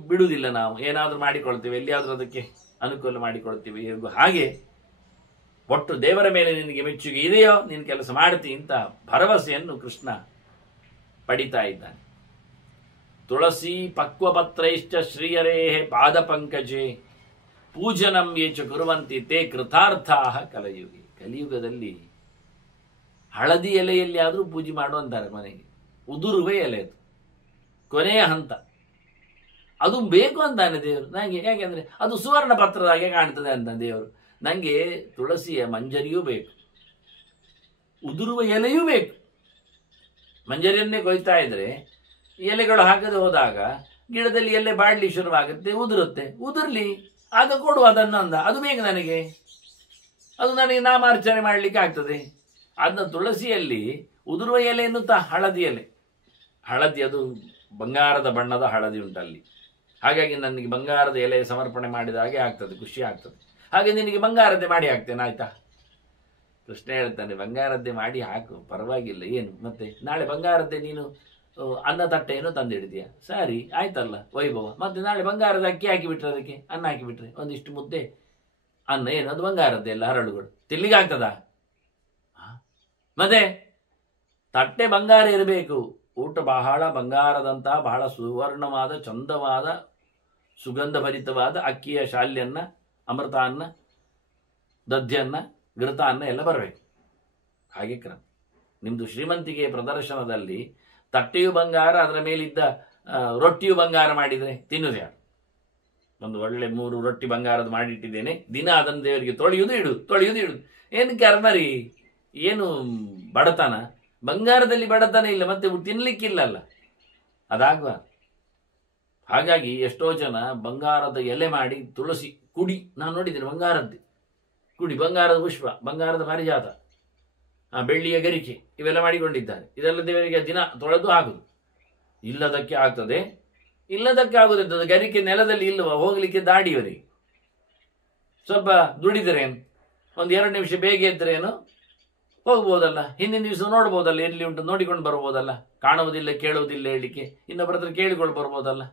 ಬಿಡುವುದಿಲ್ಲ, ನಾವು ಏನಾದರೂ ಮಾಡಿಕೊಳ್ತೇವೆ, ಎಲ್ಲಿಯಾದರೂ ಅದಕ್ಕೆ ಅನುಕೂಲ ಮಾಡಿಕೊಳ್ತೀವಿ. ಹಾಗೆ ಒಟ್ಟು ದೇವರ ಮೇಲೆ ನಿನಗೆ ಮೆಚ್ಚುಗೆ ಇದೆಯೋ ನೀನು ಕೆಲಸ ಮಾಡ್ತಿ ಅಂತ ಭರವಸೆಯನ್ನು ಕೃಷ್ಣ ಪಡಿತಾ ಇದ್ದಾನೆ. ತುಳಸಿ ಪಕ್ವಪತ್ರೈಶ್ಚ ಶ್ರೀಯರೇ ಪಾದ ಪಂಕಜೆ ಪೂಜನಂ ಯೇಚ ಕುರುವಂತಿ ತೇ ಕೃತಾರ್ಥಾ ಕಲಯುಗಿ. ಕಲಿಯುಗದಲ್ಲಿ ಹಳದಿ ಎಲೆಯಲ್ಲಿ ಆದರೂ ಪೂಜೆ ಮಾಡುವಂತಾರೆ ಮನೆಗೆ. ಉದುರುವ ಎಲೆ ಅದು ಕೊನೆಯ ಹಂತ, ಅದು ಬೇಕು ಅಂತಾನೆ ದೇವರು ನನಗೆ. ಯಾಕೆಂದ್ರೆ ಅದು ಸುವರ್ಣ ಪತ್ರದಾಗೆ ಕಾಣ್ತದೆ ಅಂತ ದೇವರು. ನನಗೆ ತುಳಸಿಯ ಮಂಜರಿಯೂ ಬೇಕು, ಉದುರುವ ಎಲೆಯೂ ಬೇಕು. ಮಂಜರಿಯನ್ನೇ ಕೊಯ್ತಾ ಇದ್ರೆ ಎಲೆಗಳು ಹಾಕದೆ ಹೋದಾಗ ಗಿಡದಲ್ಲಿ ಎಲೆ ಬಾಡ್ಲಿ ಶುರುವಾಗುತ್ತೆ, ಉದುರುತ್ತೆ. ಉದುರ್ಲಿ, ಆಗ ಕೊಡು ಅದನ್ನು ಅಂದ. ಅದು ಬೇಕು ನನಗೆ, ಅದು ನನಗೆ ನಾಮಾರ್ಚನೆ ಮಾಡಲಿಕ್ಕೆ ಆಗ್ತದೆ. ಅದನ್ನ ತುಳಸಿಯಲ್ಲಿ ಉದುರುವ ಎಲೆ ಎನ್ನುತ್ತಾ ಹಳದಿ ಎಲೆ, ಹಳದಿ ಅದು ಬಂಗಾರದ ಬಣ್ಣದ ಹಳದಿ ಉಂಟಲ್ಲಿ. ಹಾಗಾಗಿ ನನಗೆ ಬಂಗಾರದ ಎಲೆ ಸಮರ್ಪಣೆ ಮಾಡಿದ ಹಾಗೆ ಆಗ್ತದೆ, ಖುಷಿ ಆಗ್ತದೆ. ಹಾಗೆ ನಿನಗೆ ಬಂಗಾರದ್ದೇ ಮಾಡಿ ಹಾಕ್ತೇನೆ, ಆಯ್ತಾ? ಕೃಷ್ಣ ಹೇಳ್ತಾನೆ, ಬಂಗಾರದ್ದೇ ಮಾಡಿ ಹಾಕು, ಪರವಾಗಿಲ್ಲ, ಏನು ಮತ್ತೆ ನಾಳೆ ಬಂಗಾರದ್ದೇ ನೀನು ಅನ್ನ ತಟ್ಟೆಯನ್ನು ತಂದಿಡ್ತೀಯ, ಸರಿ ಆಯ್ತಲ್ಲ ವೈಭವ. ಮತ್ತೆ ನಾಳೆ ಬಂಗಾರದ ಅಕ್ಕಿ ಹಾಕಿಬಿಟ್ರೆ, ಅದಕ್ಕೆ ಅನ್ನ ಹಾಕಿಬಿಟ್ರೆ ಒಂದಿಷ್ಟು ಮುದ್ದೆ ಅನ್ನ, ಏನು ಅದು ಬಂಗಾರದ್ದೇ ಎಲ್ಲ ಹರಳುಗಳು ತಿನ್ಲಿಕ್ಕೆ ಆಗ್ತದ? ಮತ್ತೆ ತಟ್ಟೆ ಬಂಗಾರ ಇರಬೇಕು, ಊಟ ಬಹಳ ಬಂಗಾರದಂತಹ ಬಹಳ ಸುವರ್ಣವಾದ ಚಂದವಾದ ಸುಗಂಧಭರಿತವಾದ ಅಕ್ಕಿಯ ಶಾಲ್ಯನ್ನ, ಅಮೃತಾನ್ನ, ದಧ್ಯನ್ನ, ಘೃತಾನ್ನ ಎಲ್ಲ ಬರಬೇಕು. ಹಾಗೆ ಕ್ರಮ. ನಿಮ್ದು ಶ್ರೀಮಂತಿಗೆ ಪ್ರದರ್ಶನದಲ್ಲಿ ತಟ್ಟೆಯು ಬಂಗಾರ, ಅದರ ಮೇಲಿದ್ದ ರೊಟ್ಟಿಯು ಬಂಗಾರ ಮಾಡಿದರೆ ತಿನ್ನುವುದು ಯಾರು? ಒಂದು ಒಳ್ಳೆ 3 ರೊಟ್ಟಿ ಬಂಗಾರದ ಮಾಡಿಟ್ಟಿದ್ದೇನೆ, ದಿನ ಅದನ್ನು ದೇವರಿಗೆ ತೊಳೆಯುವುದು ಇಡುದು. ಏನು ಕರ್ಮರಿ, ಏನು ಬಡತನ? ಬಂಗಾರದಲ್ಲಿ ಬಡತನ ಇಲ್ಲ, ಮತ್ತೆ ತಿನ್ಲಿಕ್ಕಿಲ್ಲಲ್ಲ, ಅದಾಗುವ. ಹಾಗಾಗಿ ಎಷ್ಟೋ ಜನ ಬಂಗಾರದ ಎಲೆ ಮಾಡಿ ತುಳಸಿ ಕುಡಿ, ನಾನು ನೋಡಿದ್ದೇನೆ, ಬಂಗಾರದ್ದೇ ಕುಡಿ, ಬಂಗಾರದ ಪುಷ್ಪ, ಬಂಗಾರದ ಪಾರಿಜಾತ, ಬೆಳ್ಳಿಯ ಗರಿಕೆ ಇವೆಲ್ಲ ಮಾಡಿಕೊಂಡಿದ್ದಾರೆ. ಇದೆಲ್ಲ ದೇವರಿಗೆ ದಿನ ತೊಳೆದು ಹಾಕುದು. ಇಲ್ಲದಕ್ಕೆ ಆಗ್ತದೆ, ಇಲ್ಲದಕ್ಕೆ ಆಗುತ್ತದೆ. ಗರಿಕೆ ನೆಲದಲ್ಲಿ ಇಲ್ಲವ, ಹೋಗ್ಲಿಕ್ಕೆ ದಾಡಿಯವರಿಗೆ ಸ್ವಲ್ಪ ದುಡಿದರೇನು, ಒಂದು 2 ನಿಮಿಷ ಬೇಗ ಎದ್ದರೇನು ಹೋಗ್ಬೋದಲ್ಲ, ಹಿಂದಿನ ದಿವಸ ನೋಡ್ಬೋದಲ್ಲ, ಎಲ್ಲಿ ಉಂಟು ನೋಡಿಕೊಂಡು ಬರ್ಬೋದಲ್ಲ, ಕಾಣುವುದಿಲ್ಲ ಕೇಳುವುದಿಲ್ಲ ಹೇಳಲಿಕ್ಕೆ ಇನ್ನೊಬ್ಬರ ಹತ್ರ ಕೇಳಿಕೊಂಡು ಬರ್ಬೋದಲ್ಲ.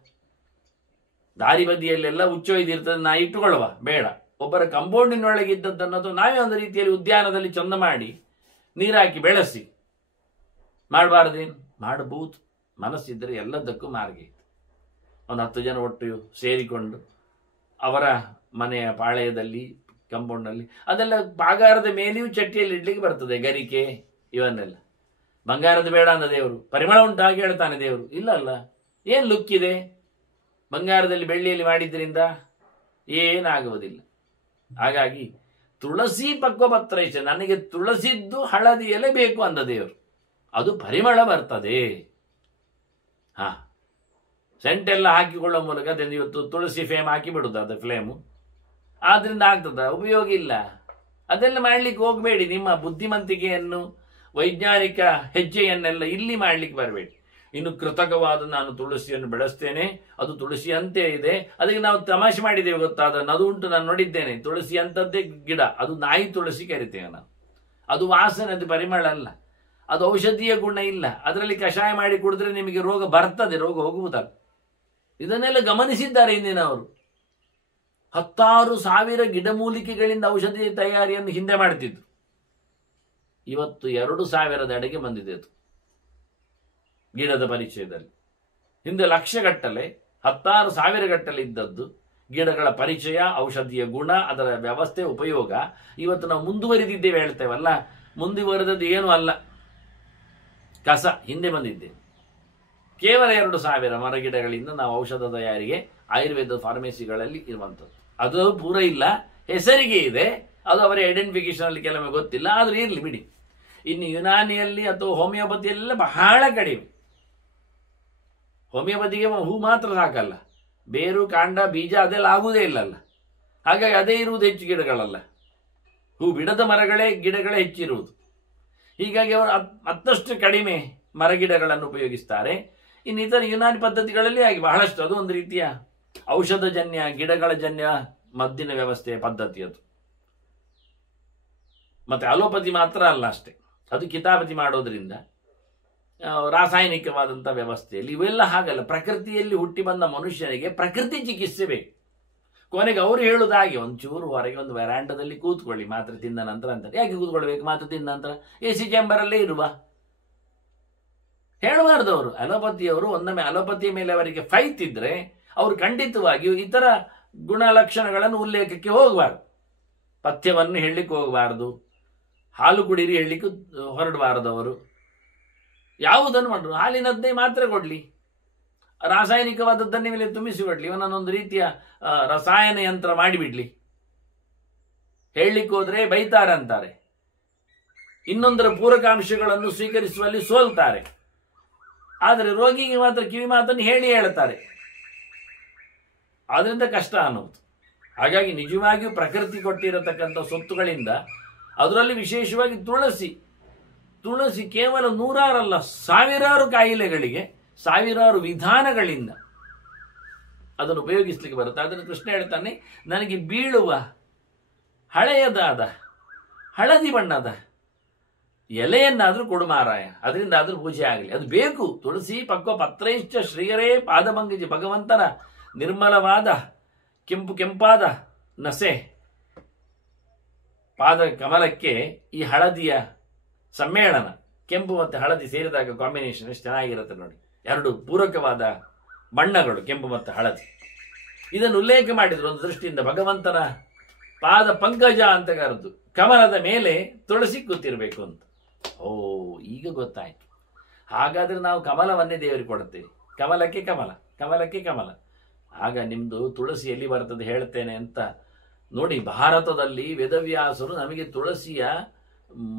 ದಾರಿ ಬದಿಯಲ್ಲೆಲ್ಲ ಹುಚ್ಚೊಯ್ದಿರ್ತದೆ, ನಾ ಇಟ್ಟುಕೊಳ್ಳುವ ಬೇಡ. ಒಬ್ಬರ ಕಂಪೌಂಡಿನೊಳಗೆ ಇದ್ದದ್ದನ್ನೋದು ನಾವೇ ಒಂದು ರೀತಿಯಲ್ಲಿ ಉದ್ಯಾನದಲ್ಲಿ ಚಂದ ಮಾಡಿ ನೀರಾಕಿ ಬೆಳೆಸಿ ಮಾಡಬಾರ್ದೇನು? ಮಾಡಬಹುದು. ಮನಸ್ಸಿದ್ದರೆ ಎಲ್ಲದಕ್ಕೂ ಮಾರ್ಗ ಇತ್ತು. ಒಂದು 10 ಜನ ಒಟ್ಟು ಸೇರಿಕೊಂಡು ಅವರ ಮನೆಯ ಪಾಳೆಯದಲ್ಲಿ, ಕಂಪೌಂಡ್ನಲ್ಲಿ ಅದೆಲ್ಲ ಬಂಗಾರದ ಮೇಲೆಯೂ ಚಟ್ಟಿಯಲ್ಲಿ ಇಡ್ಲಿಕ್ಕೆ ಬರ್ತದೆ, ಗರಿಕೆ ಇವನ್ನೆಲ್ಲ. ಬಂಗಾರದ ಬೇಡ ಅಂದ ದೇವರು, ಪರಿಮಳ ಉಂಟಾಗಿ ಹೇಳ್ತಾನೆ ದೇವರು. ಇಲ್ಲ ಅಲ್ಲ, ಏನು ಲುಕ್ ಇದೆ ಬಂಗಾರದಲ್ಲಿ ಬೆಳ್ಳಿಯಲ್ಲಿ ಮಾಡಿದ್ರಿಂದ? ಏನಾಗುವುದಿಲ್ಲ. ಹಾಗಾಗಿ ತುಳಸಿ ಪಕ್ವಪತ್ರೈಷ, ನನಗೆ ತುಳಸಿದ್ದು ಹಳದಿ ಎಲೆ ಬೇಕು ಅಂದ ದೇವರು. ಅದು ಪರಿಮಳ ಬರ್ತದೆ. ಸೆಂಟೆಲ್ಲ ಹಾಕಿಕೊಳ್ಳುವ ಮೂಲಕ ಇವತ್ತು ತುಳಸಿ ಫ್ಲೇಮ್ ಹಾಕಿ ಬಿಡುದು, ಅದು ಫ್ಲೇಮು ಆದ್ರಿಂದ ಆಗ್ತದ? ಉಪಯೋಗ ಇಲ್ಲ. ಅದೆಲ್ಲ ಮಾಡ್ಲಿಕ್ಕೆ ಹೋಗಬೇಡಿ. ನಿಮ್ಮ ಬುದ್ಧಿವಂತಿಕೆಯನ್ನು, ವೈಜ್ಞಾನಿಕ ಹೆಜ್ಜೆಯನ್ನೆಲ್ಲ ಇಲ್ಲಿ ಮಾಡ್ಲಿಕ್ಕೆ ಬರಬೇಡಿ. ಇನ್ನು ಕೃತಕವಾದ ನಾನು ತುಳಸಿಯನ್ನು ಬೆಳೆಸ್ತೇನೆ, ಅದು ತುಳಸಿ ಅಂತೆ ಇದೆ, ಅದಕ್ಕೆ ನಾವು ತಮಾಷೆ ಮಾಡಿದ್ದೇವೆ ಗೊತ್ತಾದನ್ನು. ಅದು ಉಂಟು, ನಾನು ನೋಡಿದ್ದೇನೆ. ತುಳಸಿ ಅಂತದ್ದೇ ಗಿಡ, ಅದು ನಾಯಿ ತುಳಸಿ ಕರಿತೇವೆ ನಾವು. ಅದು ವಾಸನೆ, ಅದು ಪರಿಮಳ ಅಲ್ಲ, ಅದು ಔಷಧೀಯ ಗುಣ ಇಲ್ಲ. ಅದರಲ್ಲಿ ಕಷಾಯ ಮಾಡಿ ಕುಡಿದ್ರೆ ನಿಮಗೆ ರೋಗ ಬರ್ತದೆ, ರೋಗ ಹೋಗುವುದಲ್ಲ. ಇದನ್ನೆಲ್ಲ ಗಮನಿಸಿದ್ದಾರೆ ಹಿಂದಿನವರು. 10,000 ಗಿಡಮೂಲಿಕೆಗಳಿಂದ ಔಷಧಿ ತಯಾರಿಯನ್ನು ಹಿಂದೆ ಮಾಡ್ತಿದ್ರು. ಇವತ್ತು 2,000 ಅಡೆಗೆ ಬಂದಿದೆ ಅದು ಗಿಡದ ಪರಿಚಯದಲ್ಲಿ. ಹಿಂದೆ ಲಕ್ಷಗಟ್ಟಲೆ, 16,000 ಗಟ್ಟಲೆ ಇದ್ದದ್ದು ಗಿಡಗಳ ಪರಿಚಯ, ಔಷಧಿಯ ಗುಣ, ಅದರ ವ್ಯವಸ್ಥೆ, ಉಪಯೋಗ. ಇವತ್ತು ನಾವು ಮುಂದುವರಿದಿದ್ದೇವೆ ಹೇಳ್ತೇವಲ್ಲ, ಮುಂದುವರೆದದ್ದು ಏನೂ ಅಲ್ಲ, ಕಸ. ಹಿಂದೆ ಬಂದಿದ್ದೇವೆ. ಕೇವಲ 2,000 ಮರಗಿಡಗಳಿಂದ ನಾವು ಔಷಧ ತಯಾರಿಗೆ ಆಯುರ್ವೇದ ಫಾರ್ಮೆಸಿಗಳಲ್ಲಿ ಇರುವಂಥದ್ದು. ಅದು ಪೂರ ಇಲ್ಲ, ಹೆಸರಿಗೆ ಇದೆ, ಅದು ಅವರ ಐಡೆಂಟಿಫಿಕೇಶನ್ ಅಲ್ಲಿ ಕೆಲವೊಮ್ಮೆ ಗೊತ್ತಿಲ್ಲ, ಆದ್ರೆ ಇರಲಿ ಬಿಡಿ. ಇನ್ನು ಯುನಾನಿಯಲ್ಲಿ ಅಥವಾ ಹೋಮಿಯೋಪತಿಯಲ್ಲೆಲ್ಲ ಬಹಳ ಕಡಿಮೆ. ಹೋಮಿಯೋಪತಿಗೆ ಹೂ ಮಾತ್ರ ಸಾಕಲ್ಲ, ಬೇರು, ಕಾಂಡ, ಬೀಜ ಅದೆಲ್ಲ ಆಗುವುದೇ ಇಲ್ಲಲ್ಲ. ಹಾಗಾಗಿ ಅದೇ ಇರುವುದು ಹೆಚ್ಚು ಗಿಡಗಳಲ್ಲ, ಹೂ ಬಿಡದ ಮರಗಳೇ ಗಿಡಗಳೇ ಹೆಚ್ಚಿರುವುದು. ಹೀಗಾಗಿ ಅವರು ಮತ್ತಷ್ಟು ಕಡಿಮೆ ಮರಗಿಡಗಳನ್ನು ಉಪಯೋಗಿಸ್ತಾರೆ. ಇನ್ನಿತರ ಯುನಾನಿ ಪದ್ಧತಿಗಳಲ್ಲಿ ಆಗಿ ಬಹಳಷ್ಟು, ಅದು ಒಂದು ರೀತಿಯ ಔಷಧಜನ್ಯ, ಗಿಡಗಳ ಜನ್ಯ ಮದ್ದಿನ ವ್ಯವಸ್ಥೆಯ ಪದ್ಧತಿ ಅದು. ಮತ್ತೆ ಅಲೋಪತಿ ಮಾತ್ರ ಅಲ್ಲ ಅಷ್ಟೇ, ಅದು ಕಿತಾಪತಿ ಮಾಡೋದ್ರಿಂದ ರಾಸಾಯನಿಕವಾದಂಥ ವ್ಯವಸ್ಥೆಯಲ್ಲಿ ಇವೆಲ್ಲ ಹಾಗಲ್ಲ. ಪ್ರಕೃತಿಯಲ್ಲಿ ಹುಟ್ಟಿ ಬಂದ ಮನುಷ್ಯನಿಗೆ ಪ್ರಕೃತಿ ಚಿಕಿತ್ಸೆ ಬೇಕು. ಕೊನೆಗೆ ಅವ್ರು ಹೇಳುದಾಗೆ ಒಂಚೂರು ಹೊರಗೆ ಒಂದು ವೆರಾಂಡದಲ್ಲಿ ಕೂತ್ಕೊಳ್ಳಿ ಮಾತ್ರೆ ತಿಂದ ನಂತರ ಅಂತಾರೆ. ಯಾಕೆ ಕೂತ್ಕೊಳ್ಬೇಕು ಮಾತ್ರೆ ತಿಂದ ನಂತರ? AC ಚೇಂಬರಲ್ಲೇ ಇರುವ ಹೇಳಬಾರ್ದು ಅವರು. ಅಲೋಪತಿಯವರು ಒಂದೊಮ್ಮೆ ಅಲೋಪತಿಯ ಮೇಲೆ ಅವರಿಗೆ ಫೈತ್ ಇದ್ರೆ ಅವರು ಖಂಡಿತವಾಗಿಯೂ ಇತರ ಗುಣಲಕ್ಷಣಗಳನ್ನು ಉಲ್ಲೇಖಕ್ಕೆ ಹೋಗಬಾರ್ದು. ಪಥ್ಯವನ್ನು ಹೇಳಲಿಕ್ಕೆ ಹೋಗಬಾರ್ದು, ಹಾಲು ಕುಡೀರಿ ಹೇಳಲಿಕ್ಕೆ ಹೊರಡಬಾರದು. ಅವರು ಯಾವುದನ್ನು ಮಾಡ್ರು, ಹಾಲಿನದ್ದೇ ಮಾತ್ರೆ ಕೊಡ್ಲಿ, ರಾಸಾಯನಿಕವಾದದ್ದನ್ನೇ ಮೇಲೆ ತುಂಬಿಸಿಕೊಡ್ಲಿ, ಇವನನ್ನೊಂದು ರೀತಿಯ ರಸಾಯನ ಯಂತ್ರ ಮಾಡಿಬಿಡ್ಲಿ. ಹೇಳಲಿಕ್ಕೆ ಹೋದ್ರೆ ಬೈತಾರಂತಾರೆ, ಇನ್ನೊಂದರ ಪೂರಕಾಂಶಗಳನ್ನು ಸ್ವೀಕರಿಸುವಲ್ಲಿ ಸೋಲ್ತಾರೆ. ಆದರೆ ರೋಗಿಗೆ ಮಾತ್ರ ಕಿವಿ ಮಾತನ್ನು ಹೇಳ್ತಾರೆ. ಆದ್ರಿಂದ ಕಷ್ಟ ಅನ್ನೋದು. ಹಾಗಾಗಿ ನಿಜವಾಗಿಯೂ ಪ್ರಕೃತಿ ಕೊಟ್ಟಿರತಕ್ಕಂಥ ಸೊತ್ತುಗಳಿಂದ, ಅದರಲ್ಲಿ ವಿಶೇಷವಾಗಿ ತುಳಸಿ ಕೇವಲ ನೂರಾರಲ್ಲ, ಸಾವಿರಾರು ಕಾಯಿಲೆಗಳಿಗೆ ಸಾವಿರಾರು ವಿಧಾನಗಳಿಂದ ಅದನ್ನು ಉಪಯೋಗಿಸ್ಲಿಕ್ಕೆ ಬರುತ್ತೆ. ಅದನ್ನು ಕೃಷ್ಣ ಹೇಳ್ತಾನೆ, ನನಗೆ ಬೀಳುವ ಹಳೆಯದಾದ ಹಳದಿ ಬಣ್ಣದ ಎಲೆಯನ್ನಾದ್ರೂ ಕೊಡು ಮಾರಾಯ, ಅದರಿಂದ ಆದ್ರೂ ಪೂಜೆ ಆಗಲಿ, ಅದು ಬೇಕು. ತುಳಸಿ ಪಕ್ವ ಪತ್ರೈಶ್ಚ ಶ್ರೀಯರೇ ಪಾದಭಂಗಜಿ, ಭಗವಂತನ ನಿರ್ಮಲವಾದ ಕೆಂಪಾದ ನಸೆ ಪಾದ ಕಮಲಕ್ಕೆ ಈ ಹಳದಿಯ ಸಮ್ಮೇಳನ, ಕೆಂಪು ಮತ್ತು ಹಳದಿ ಸೇರಿದಾಗ ಕಾಂಬಿನೇಷನ್ ಎಷ್ಟು ಚೆನ್ನಾಗಿರುತ್ತೆ ನೋಡಿ. ಎರಡು ಪೂರಕವಾದ ಬಣ್ಣಗಳು, ಕೆಂಪು ಮತ್ತು ಹಳದಿ. ಇದನ್ನು ಉಲ್ಲೇಖ ಮಾಡಿದ್ರು ಒಂದು ದೃಷ್ಟಿಯಿಂದ, ಭಗವಂತನ ಪಾದ ಪಂಕಜ ಅಂತ ಕರೆದು ಕಮಲದ ಮೇಲೆ ತುಳಸಿ ಕೂತಿರ್ಬೇಕು ಅಂತ. ಓ, ಈಗ ಗೊತ್ತಾಯ್ತು. ಹಾಗಾದ್ರೆ ನಾವು ಕಮಲವನ್ನೇ ದೇವರಿಗೆ ಕೊಡುತ್ತೇವೆ. ಕಮಲಕ್ಕೆ ಕಮಲ, ಕಮಲಕ್ಕೆ ಕಮಲ. ಆಗ ನಿಮ್ದು ತುಳಸಿ ಎಲ್ಲಿ ಬರ್ತದೆ ಹೇಳ್ತೇನೆ ಅಂತ ನೋಡಿ. ಭಾರತದಲ್ಲಿ ವೇದವ್ಯಾಸರು ನಮಗೆ ತುಳಸಿಯ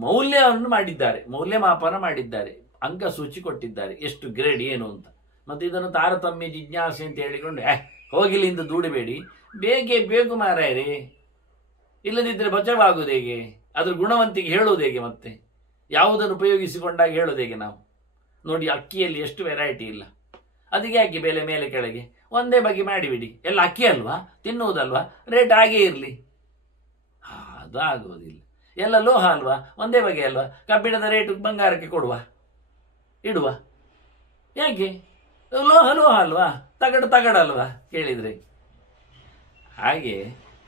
ಮೌಲ್ಯವನ್ನು ಮಾಡಿದ್ದಾರೆ, ಮೌಲ್ಯಮಾಪನ ಮಾಡಿದ್ದಾರೆ, ಅಂಕ ಸೂಚಿ ಕೊಟ್ಟಿದ್ದಾರೆ, ಎಷ್ಟು ಗ್ರೇಡ್ ಏನು ಅಂತ. ಮತ್ತೆ ಇದನ್ನು ತಾರತಮ್ಯ ಜಿಜ್ಞಾಸೆ ಅಂತ ಹೇಳಿಕೊಂಡು ಹೋಗಿಲಿಂದ ದೂಡಬೇಡಿ, ಬೇಕು ಮಾರಾಯರೇ, ಇಲ್ಲದಿದ್ದರೆ ಬಚಾವಾಗುವುದು ಹೇಗೆ? ಅದ್ರ ಗುಣವಂತಿಗೆ ಹೇಳೋದು ಹೇಗೆ? ಮತ್ತೆ ಯಾವುದನ್ನು ಉಪಯೋಗಿಸಿಕೊಂಡಾಗ ಹೇಳೋದು ಹೇಗೆ? ನಾವು ನೋಡಿ, ಅಕ್ಕಿಯಲ್ಲಿ ಎಷ್ಟು ವೆರೈಟಿ ಇಲ್ಲ, ಅದಕ್ಕೆ ಯಾಕೆ ಬೆಲೆ ಮೇಲೆ ಕೆಳಗೆ? ಒಂದೇ ಬಗೆ ಮಾಡಿಬಿಡಿ, ಎಲ್ಲ ಅಕ್ಕಿ ಅಲ್ವಾ, ತಿನ್ನುವುದಲ್ವಾ, ರೇಟ್ ಹಾಗೇ ಇರಲಿ. ಅದು ಆಗುವುದಿಲ್ಲ. ಎಲ್ಲ ಲೋಹ ಅಲ್ವಾ, ಒಂದೇ ಬಗೆ ಅಲ್ವಾ, ಕಬ್ಬಿಣದ ರೇಟು ಬಂಗಾರಕ್ಕೆ ಇಡುವ ಯಾಕೆ? ಲೋಹ ಅಲ್ವಾ, ತಗಡಲ್ವಾ ಕೇಳಿದ್ರೆ? ಹಾಗೆ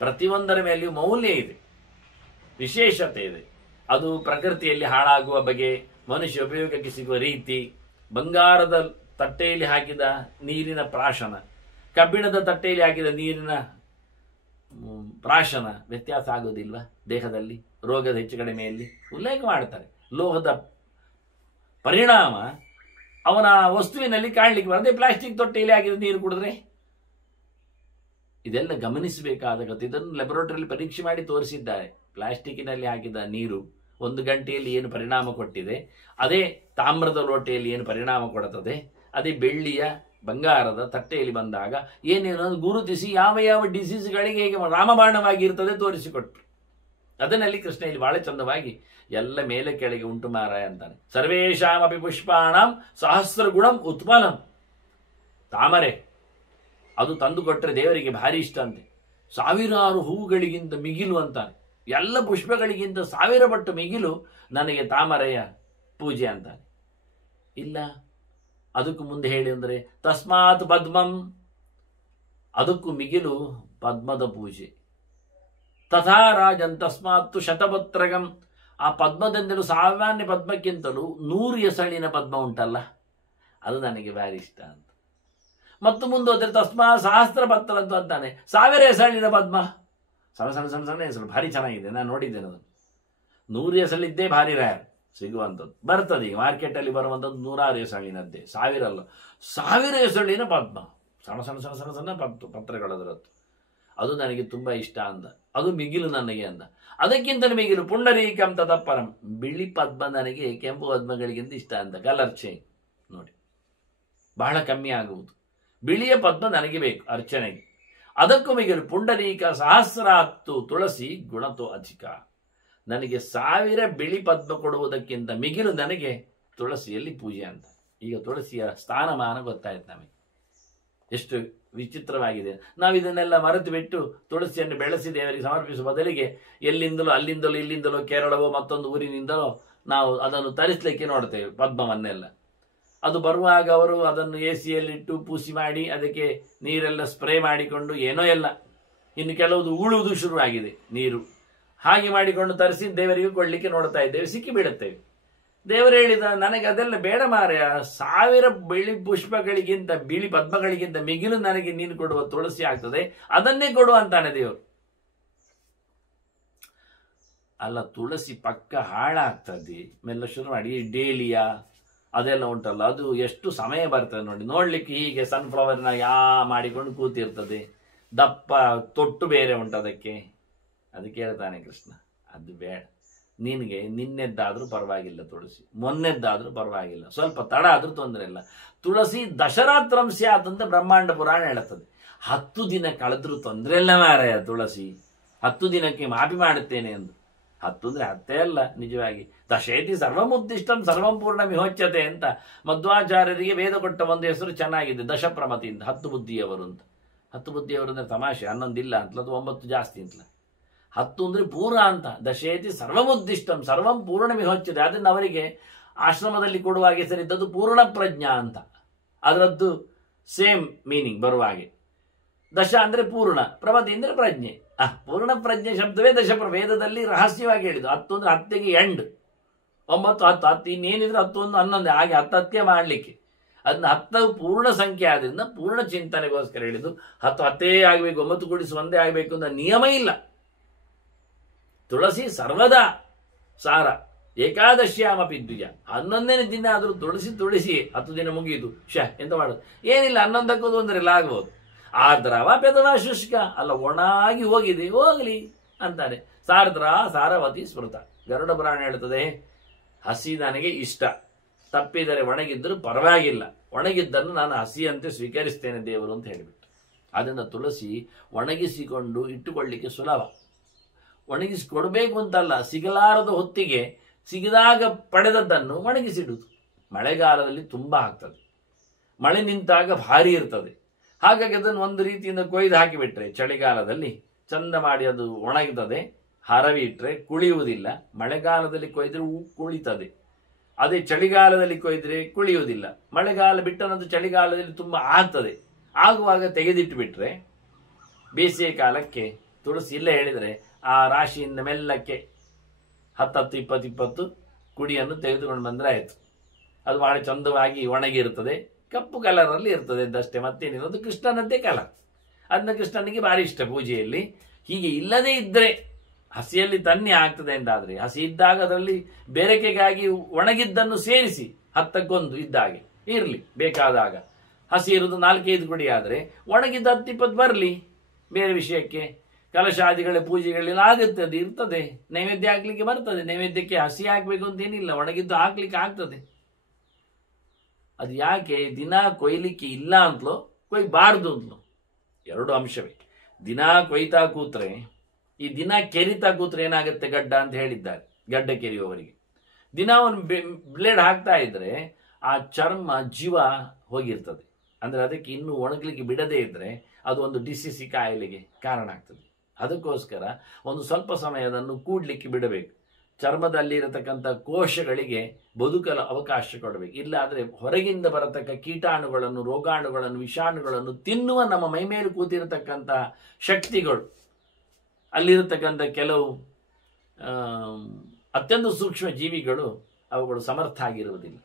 ಪ್ರತಿಯೊಂದರ ಮೇಲೆಯೂ ಮೌಲ್ಯ ಇದೆ, ವಿಶೇಷತೆ ಇದೆ. ಅದು ಪ್ರಕೃತಿಯಲ್ಲಿ ಹಾಳಾಗುವ ಬಗೆ, ಮನುಷ್ಯ ಉಪಯೋಗಕ್ಕೆ ಸಿಗುವ ರೀತಿ, ಬಂಗಾರದ ತಟ್ಟೆಯಲ್ಲಿ ಹಾಕಿದ ನೀರಿನ ಪ್ರಾಶನ, ಕಬ್ಬಿಣದ ತಟ್ಟೆಯಲ್ಲಿ ಹಾಕಿದ ನೀರಿನ ಪ್ರಾಶನ ವ್ಯತ್ಯಾಸ ಆಗೋದಿಲ್ವಾ ದೇಹದಲ್ಲಿ? ರೋಗದ ಹೆಚ್ಚು ಕಡಿಮೆಯಲ್ಲಿ ಉಲ್ಲೇಖ ಮಾಡ್ತಾರೆ. ಲೋಹದ ಪರಿಣಾಮ ಅವನ ವಸ್ತುವಿನಲ್ಲಿ ಕಾಣಲಿಕ್ಕೆ ಬರದೆ ಪ್ಲಾಸ್ಟಿಕ್ ತೊಟ್ಟೆಯಲ್ಲಿ ಹಾಕಿದ ನೀರು ಕುಡಿದ್ರೆ, ಇದೆಲ್ಲ ಗಮನಿಸಬೇಕಾದ ಕಥೆ. ಇದನ್ನು ಲ್ಯಾಬೊರೇಟರಿಯಲ್ಲಿ ಪರೀಕ್ಷೆ ಮಾಡಿ ತೋರಿಸಿದ್ದಾರೆ. ಪ್ಲಾಸ್ಟಿಕ್ಕಿನಲ್ಲಿ ಹಾಕಿದ ನೀರು 1 ಗಂಟೆಯಲ್ಲಿ ಏನು ಪರಿಣಾಮ ಕೊಟ್ಟಿದೆ, ಅದೇ ತಾಮ್ರದ ಲೋಟೆಯಲ್ಲಿ ಏನು ಪರಿಣಾಮ ಕೊಡುತ್ತದೆ, ಅದೇ ಬೆಳ್ಳಿಯ ಬಂಗಾರದ ತಟ್ಟೆಯಲ್ಲಿ ಬಂದಾಗ ಏನೇನೋ ಗುರುತಿಸಿ ಯಾವ ಯಾವ ಡಿಸೀಸ್ಗಳಿಗೆ ಹೇಗೆ ರಾಮಬಾಣವಾಗಿರ್ತದೆ ತೋರಿಸಿಕೊಟ್ರು. ಅದನ್ನಲ್ಲಿ ಕೃಷ್ಣ ಇಲ್ಲಿ ಬಹಳ ಚಂದವಾಗಿ ಎಲ್ಲ ಮೇಲೆ ಕೆಳಗೆ ಉಂಟು ಮಾರಾಯ ಅಂತಾನೆ. ಸರ್ವೇಶಾಮಪಿ ಪುಷ್ಪಾಣಂ ಸಹಸ್ರ ಗುಣಂ ಉತ್ಪಲಂ. ತಾಮರೆ ಅದು ತಂದು ಕೊಟ್ಟರೆ ದೇವರಿಗೆ ಭಾರಿ ಇಷ್ಟ ಅಂತೆ. ಸಾವಿರಾರು ಹೂವುಗಳಿಗಿಂತ ಮಿಗಿಲು ಅಂತಾನೆ. ಎಲ್ಲ ಪುಷ್ಪಗಳಿಗಿಂತ 1000 ಪಟ್ಟು ಮಿಗಿಲು ನನಗೆ ತಾಮರೆಯ ಪೂಜೆ ಅಂತಾನೆ. ಇಲ್ಲ, ಅದಕ್ಕೂ ಮುಂದೆ ಹೇಳಿ ಅಂದರೆ ತಸ್ಮಾತ್ ಪದ್ಮಂ, ಅದಕ್ಕೂ ಮಿಗಿಲು ಪದ್ಮದ ಪೂಜೆ. ತಥಾ ರಾಜನ್ ತಸ್ಮಾತ್ ಶತಪತ್ರಗಂ, ಆ ಪದ್ಮದಿಂದಲೂ ಸಾಮಾನ್ಯ ಪದ್ಮಕ್ಕಿಂತಲೂ 100 ಎಸಳಿನ ಪದ್ಮ ಉಂಟಲ್ಲ, ಅದು ನನಗೆ ಭಾರಿ ಇಷ್ಟ ಅಂತ. ಮತ್ತು ಮುಂದೋದ್ರೆ ತಸ್ಮಾ ಸಹಸ್ರ ಪತ್ರ ಅಂತ ಅಂತಾನೆ. 1000 ಎಸಳಿನ ಪದ್ಮ, ಸಣ್ಣ ಸಣ್ಣ ಸಣ್ಣ ಸಣ್ಣ ಹೆಸರು, ಭಾರಿ ಚೆನ್ನಾಗಿದೆ, ನಾನು ನೋಡಿದ್ದೇನೆ ಅದನ್ನು. 100 ಎಸಳಿದ್ದೇ ಭಾರಿ ರ್ಯಾರ್ ಸಿಗುವಂಥದ್ದು. ಬರ್ತದೆ ಈಗ ಮಾರ್ಕೆಟಲ್ಲಿ ಬರುವಂಥದ್ದು 100 ಎಸಳಿನದ್ದೇ, 1000 ಅಲ್ಲ, 1000 ಎಸಳಿನ ಪದ್ಮ, ಸಣ್ಣ ಸಣ್ಣ ಸಣ್ಣ ಸಣ್ಣ ಸಣ್ಣ ಪತ್ರಗಳದರದ್ದು. ಅದು ನನಗೆ ತುಂಬ ಇಷ್ಟ ಅಂದ. ಅದು ಮಿಗಿಲು ನನಗೆ ಅಂದ. ಅದಕ್ಕಿಂತಲೂ ಮಿಗಿಲು ಪುಂಡರೀಕಂ ತತಃಪರಂ, ಬಿಳಿ ಪದ್ಮ ನನಗೆ ಕೆಂಪು ಪದ್ಮಗಳಿಗಿಂತ ಇಷ್ಟ ಅಂತ. ಕಲರ್ ಚೇಂಜ್ ನೋಡಿ, ಬಹಳ ಕಮ್ಮಿ ಆಗುವುದು. ಬಿಳಿಯ ಪದ್ಮ ನನಗೆ ಬೇಕು ಅರ್ಚನೆಗೆ. ಅದಕ್ಕೂ ಮಿಗಿಲು ಪುಂಡರೀಕ ಸಹಸ್ರಾತ್ತು ತುಳಸಿ ಗುಣತೋ ಅಧಿಕ, ನನಗೆ 1000 ಬಿಳಿ ಪದ್ಮ ಕೊಡುವುದಕ್ಕಿಂತ ಮಿಗಿಲು ನನಗೆ ತುಳಸಿಯಲ್ಲಿ ಪೂಜೆ ಅಂತ. ಈಗ ತುಳಸಿಯ ಸ್ಥಾನಮಾನ ಗೊತ್ತಾಯ್ತು ನಮಗೆ, ಎಷ್ಟು ವಿಚಿತ್ರವಾಗಿದೆ. ನಾವು ಇದನ್ನೆಲ್ಲ ಮರೆತು ಬಿಟ್ಟು ತುಳಸಿಯನ್ನು ಬೆಳೆಸಿ ದೇವರಿಗೆ ಸಮರ್ಪಿಸುವ ಬದಲಿಗೆ ಎಲ್ಲಿಂದಲೋ ಅಲ್ಲಿಂದಲೋ ಇಲ್ಲಿಂದಲೋ ಕೇರಳವೋ ಮತ್ತೊಂದು ಊರಿನಿಂದಲೋ ನಾವು ಅದನ್ನು ತರಿಸಲಿಕ್ಕೆ ನೋಡ್ತೇವೆ ಪದ್ಮವನ್ನೆಲ್ಲ. ಅದು ಬರುವಾಗ ಅವರು ಅದನ್ನು AC ಯಲ್ಲಿಟ್ಟು ಪೂಸಿ ಮಾಡಿ ಅದಕ್ಕೆ ನೀರೆಲ್ಲ ಸ್ಪ್ರೇ ಮಾಡಿಕೊಂಡು ಏನೋ ಎಲ್ಲ ಇನ್ನು ಕೆಲವುದು ಉಳುವುದು ಶುರುವಾಗಿದೆ ನೀರು. ಹಾಗೆ ಮಾಡಿಕೊಂಡು ತರಿಸಿ ದೇವರಿಗೆ ಕೊಡ್ಲಿಕ್ಕೆ ನೋಡ್ತಾ ಇದ್ದೇವೆ, ಸಿಕ್ಕಿ ಬೀಳುತ್ತೇವೆ. ದೇವರು ಹೇಳಿದ, ನನಗೆ ಅದೆಲ್ಲ ಬೇಡ ಮಾರ್ಯ, 1000 ಬಿಳಿ ಪುಷ್ಪಗಳಿಗಿಂತ, ಬಿಳಿ ಪದ್ಮಗಳಿಗಿಂತ ಮಿಗಿಲು ನನಗೆ ನೀನು ಕೊಡುವ ತುಳಸಿ ಆಗ್ತದೆ, ಅದನ್ನೇ ಕೊಡು ಅಂತಾನೆ ದೇವರು. ಅಲ್ಲ, ತುಳಸಿ ಪಕ್ಕ ಹಾಳಾಗ್ತದೆ. ಮೆಲ್ಲ ಶುರು ಮಾಡಿ ಡೇಲಿಯಾ ಅದೆಲ್ಲ ಉಂಟಲ್ಲ, ಅದು ಎಷ್ಟು ಸಮಯ ಬರ್ತದೆ ನೋಡಿ. ನೋಡ್ಲಿಕ್ಕೆ ಹೀಗೆ ಸನ್ಫ್ಲವರ್ನ ಮಾಡಿಕೊಂಡು ಕೂತಿರ್ತದೆ, ದಪ್ಪ ತೊಟ್ಟು ಬೇರೆ ಉಂಟು ಅದಕ್ಕೆ ಹೇಳ್ತಾನೆ ಕೃಷ್ಣ, ಅದು ಬೇಡ. ನಿನಗೆ ನಿನ್ನೆದ್ದಾದ್ರೂ ಪರವಾಗಿಲ್ಲ ತುಳಸಿ, ಮೊನ್ನೆದ್ದಾದ್ರೂ ಪರವಾಗಿಲ್ಲ, ಸ್ವಲ್ಪ ತಡ ಆದ್ರೂ ತೊಂದರೆ ಇಲ್ಲ. ತುಳಸಿ ದಶರಾತ್ರಂ ಸ್ಯಾತ್ ಅಂತ ಬ್ರಹ್ಮಾಂಡ ಪುರಾಣ ಹೇಳುತ್ತದೆ. 10 ದಿನ ಕಳೆದ್ರೂ ತೊಂದರೆ ಇಲ್ಲ ಮಾರಾಯ ತುಳಸಿ, 10 ದಿನಕ್ಕೆ ಮಾಪಿ ಮಾಡುತ್ತೇನೆ ಎಂದು. 10 ಅಂದ್ರೆ 10 ಅಲ್ಲ, ನಿಜವಾಗಿ ದಶೇತಿ ಸರ್ವಮುದ್ದಿಷ್ಟಂ ಸರ್ವಂ ಪೂರ್ಣ ವಿಹೋಚ್ಯತೆ ಅಂತ ಮಧ್ವಾಚಾರ್ಯರಿಗೆ ವೇದ ಕೊಟ್ಟ ಒಂದು ಹೆಸರು ಚೆನ್ನಾಗಿದೆ, ದಶಪ್ರಮತಿಯಿಂದ, 10 ಬುದ್ಧಿಯವರು ಅಂತ. 10 ಬುದ್ಧಿಯವರು ಅಂದ್ರೆ ತಮಾಷೆ, 11 ಇಲ್ಲ ಅಂತಲ, ಅದು 9 ಜಾಸ್ತಿ ಅಂತಲ. 10 ಅಂದ್ರೆ ಪೂರ್ಣ ಅಂತ. ದಶೇತಿ ಸರ್ವಮುದ್ದಿಷ್ಟಂ ಸರ್ವಂ ಪೂರ್ಣ ವಿಹೋಚ್ಯತೆ, ಅದನ್ನು ಅವರಿಗೆ ಆಶ್ರಮದಲ್ಲಿ ಕೊಡುವಾಗ ಹೆಸರಿದ್ದದ್ದು ಪೂರ್ಣ ಪ್ರಜ್ಞಾ ಅಂತ. ಅದರದ್ದು ಸೇಮ್ ಮೀನಿಂಗ್ ಬರುವ ಹಾಗೆ. ದಶ ಅಂದ್ರೆ ಪೂರ್ಣ, ಪ್ರಮತಿ ಅಂದ್ರೆ ಪ್ರಜ್ಞೆ. ಪೂರ್ಣ ಪ್ರಜ್ಞೆ ಶಬ್ದವೇ ವೇದದಲ್ಲಿ ರಹಸ್ಯವಾಗಿ ಹೇಳಿದ್ದು. 10 ಅಂದ್ರೆ 10ಗೆ ಎಂಡ್, 9 10 10 ಇನ್ನೇನಿದ್ರೆ 10 1 11 ಹಾಗೆ 10 10 ಮಾಡಲಿಕ್ಕೆ. ಅದನ್ನ 10 ಪೂರ್ಣ ಸಂಖ್ಯೆ ಆದ್ರಿಂದ ಪೂರ್ಣ ಚಿಂತನೆಗೋಸ್ಕರ ಹೇಳಿದ್ದು. 10 10 ಆಗಬೇಕು, 9 ಕೂಡಿಸಿ 1 ಆಗಬೇಕು ಅಂತ ನಿಯಮ ಇಲ್ಲ. ತುಳಸಿ ಸರ್ವದಾ ಸಾರ, ಏಕಾದಶ್ಯಾಮಪಿ ದ್ವಿಜ. 11ನೇ ದಿನ ಆದರೂ ತುಳಸಿ 10 ದಿನ ಮುಗಿಯಿತು ಎಂತ ಮಾಡೋದು, ಏನಿಲ್ಲ, 11ಕ್ಕೂ ತೊಂದರೆ ಇಲ್ಲ, ಆಗ್ಬೋದು. ಆರ್ದ್ರವ ಪೆದವ ಶುಷ್ಕ, ಅಲ್ಲ ಒಣಾಗಿ ಹೋಗಿದೆ, ಹೋಗಲಿ ಅಂತಾನೆ. ಸಾರ್ದ್ರ ಸಾರವತಿ ಸ್ಮೃತ. ಗರುಡ ಪುರಾಣ ಹೇಳ್ತದೆ, ಹಸಿ ನನಗೆ ಇಷ್ಟ, ತಪ್ಪಿದರೆ ಒಣಗಿದ್ದರೂ ಪರವಾಗಿಲ್ಲ, ಒಣಗಿದ್ದನ್ನು ನಾನು ಹಸಿಯಂತೆ ಸ್ವೀಕರಿಸ್ತೇನೆ ದೇವರು ಅಂತ ಹೇಳಿಬಿಟ್ಟು. ಅದನ್ನು ತುಳಸಿ ಒಣಗಿಸಿಕೊಂಡು ಇಟ್ಟುಕೊಳ್ಳಿಕ್ಕೆ ಸುಲಭ. ಒಣಗಿಸಿಕೊಡ್ಬೇಕು ಅಂತಲ್ಲ, ಸಿಗಲಾರದ ಹೊತ್ತಿಗೆ ಸಿಗದಾಗ ಪಡೆದದ್ದನ್ನು ಒಣಗಿಸಿಡುವುದು. ಮಳೆಗಾಲದಲ್ಲಿ ತುಂಬ ಆಗ್ತದೆ, ಮಳೆ ನಿಂತಾಗ ಭಾರಿ ಇರ್ತದೆ. ಹಾಗಾಗಿ ಅದನ್ನು ಒಂದು ರೀತಿಯಿಂದ ಕೊಯ್ದು ಹಾಕಿಬಿಟ್ರೆ ಚಳಿಗಾಲದಲ್ಲಿ ಚಂದ ಮಾಡಿ ಅದು ಒಣಗ್ತದೆ. ಹರವಿ ಇಟ್ಟರೆ ಕುಳಿಯುವುದಿಲ್ಲ. ಮಳೆಗಾಲದಲ್ಲಿ ಕೊಯ್ದರೆ ಕುಳಿತದೆ, ಅದೇ ಚಳಿಗಾಲದಲ್ಲಿ ಕೊಯ್ದರೆ ಕುಳಿಯುವುದಿಲ್ಲ. ಮಳೆಗಾಲ ಬಿಟ್ಟನದು ಚಳಿಗಾಲದಲ್ಲಿ ತುಂಬ ಆಗ್ತದೆ. ಆಗುವಾಗ ತೆಗೆದಿಟ್ಟು ಬಿಟ್ರೆ ಬೇಸಿಗೆ ಕಾಲಕ್ಕೆ ತುಳಸಿ ಇಲ್ಲ ಹೇಳಿದರೆ ಆ ರಾಶಿಯಿಂದ ಮೆಲ್ಲಕ್ಕೆ 10 20 20 ಕುಡಿಯನ್ನು ತೆಗೆದುಕೊಂಡು ಬಂದರೆ ಆಯಿತು. ಅದು ಬಹಳ ಚಂದವಾಗಿ ಒಣಗಿರ್ತದೆ, ಕಪ್ಪು ಕಲರಲ್ಲಿ ಇರ್ತದೆ ಅಷ್ಟೇ, ಮತ್ತೇನಿಲ್ಲ. ಅದು ಕೃಷ್ಣನದ್ದೇ ಕಲರ್. ಅದನ್ನ ಕೃಷ್ಣನಿಗೆ ಭಾರಿ ಇಷ್ಟ ಪೂಜೆಯಲ್ಲಿ. ಹೀಗೆ ಇಲ್ಲದೇ ಇದ್ದರೆ ಹಸಿಯಲ್ಲಿ ತನ್ನೆ ಆಗ್ತದೆ ಎಂದಾದರೆ, ಹಸಿ ಇದ್ದಾಗ ಅದರಲ್ಲಿ ಬೆರಕೆಗಾಗಿ ಒಣಗಿದ್ದನ್ನು ಸೇರಿಸಿ 10ಕ್ಕೊಂದು ಇದ್ದಾಗೆ ಇರಲಿ, ಬೇಕಾದಾಗ. ಹಸಿ ಇರುವುದು 4-5 ಕುಡಿ ಆದರೆ ಒಣಗಿದ್ದ 10 20 ಬರಲಿ. ಬೇರೆ ವಿಷಯಕ್ಕೆ ಕಲಶಾದಿಗಳ ಪೂಜೆಗಳೆಲ್ಲ ಆಗುತ್ತೆ, ಅದು ಇರ್ತದೆ, ನೈವೇದ್ಯ ಹಾಕ್ಲಿಕ್ಕೆ ಬರ್ತದೆ. ನೈವೇದ್ಯಕ್ಕೆ ಹಸಿ ಹಾಕ್ಬೇಕು ಅಂತೇನಿಲ್ಲ, ಒಣಗಿದ್ದು ಹಾಕ್ಲಿಕ್ಕೆ ಆಗ್ತದೆ. ಅದು ಯಾಕೆ ದಿನ ಕೊಯ್ಲಿಕ್ಕೆ ಇಲ್ಲ ಅಂತಲೋ ಕೊಯ್ಬಾರ್ದು ಅಂತಲೋ, 2 ಅಂಶವೇ. ದಿನ ಕೊಯ್ತಾ ಕೂತ್ರೆ, ಈ ದಿನ ಕೆರಿತಾ ಕೂತ್ರೆ ಏನಾಗುತ್ತೆ ಗಡ್ಡ ಅಂತ ಹೇಳಿದ್ದಾರೆ ಗಡ್ಡ ಕೆರೆಯುವವರಿಗೆ. ದಿನ ಒಂದು ಬ್ಲೇಡ್ ಹಾಕ್ತಾ ಇದ್ರೆ ಆ ಚರ್ಮ ಜೀವ ಹೋಗಿರ್ತದೆ. ಅಂದ್ರೆ ಅದಕ್ಕೆ ಇನ್ನೂ ಒಣಗಲಿಕ್ಕೆ ಬಿಡದೇ ಇದ್ರೆ ಅದು ಒಂದು ಡಿಸೀಸಿ ಕಾಯಿಲೆಗೆ ಕಾರಣ ಆಗ್ತದೆ. ಅದಕ್ಕೋಸ್ಕರ ಒಂದು ಸ್ವಲ್ಪ ಸಮಯ ಅದನ್ನು ಕೂಡ್ಲಿಕ್ಕೆ ಬಿಡಬೇಕು. ಚರ್ಮದಲ್ಲಿ ಇರತಕ್ಕಂಥ ಕೋಶಗಳಿಗೆ ಬದುಕಲು ಅವಕಾಶ ಕೊಡಬೇಕು. ಇಲ್ಲ ಆದರೆ ಹೊರಗಿಂದ ಬರತಕ್ಕ ಕೀಟಾಣುಗಳನ್ನು, ರೋಗಾಣುಗಳನ್ನು, ವಿಷಾಣುಗಳನ್ನು ತಿನ್ನುವ ನಮ್ಮ ಮೈಮೇಲೆ ಕೂತಿರತಕ್ಕಂತಹ ಶಕ್ತಿಗಳು, ಅಲ್ಲಿರತಕ್ಕಂಥ ಕೆಲವು ಅತ್ಯಂತ ಸೂಕ್ಷ್ಮ ಜೀವಿಗಳು, ಅವುಗಳು ಸಮರ್ಥ ಆಗಿರುವುದಿಲ್ಲ.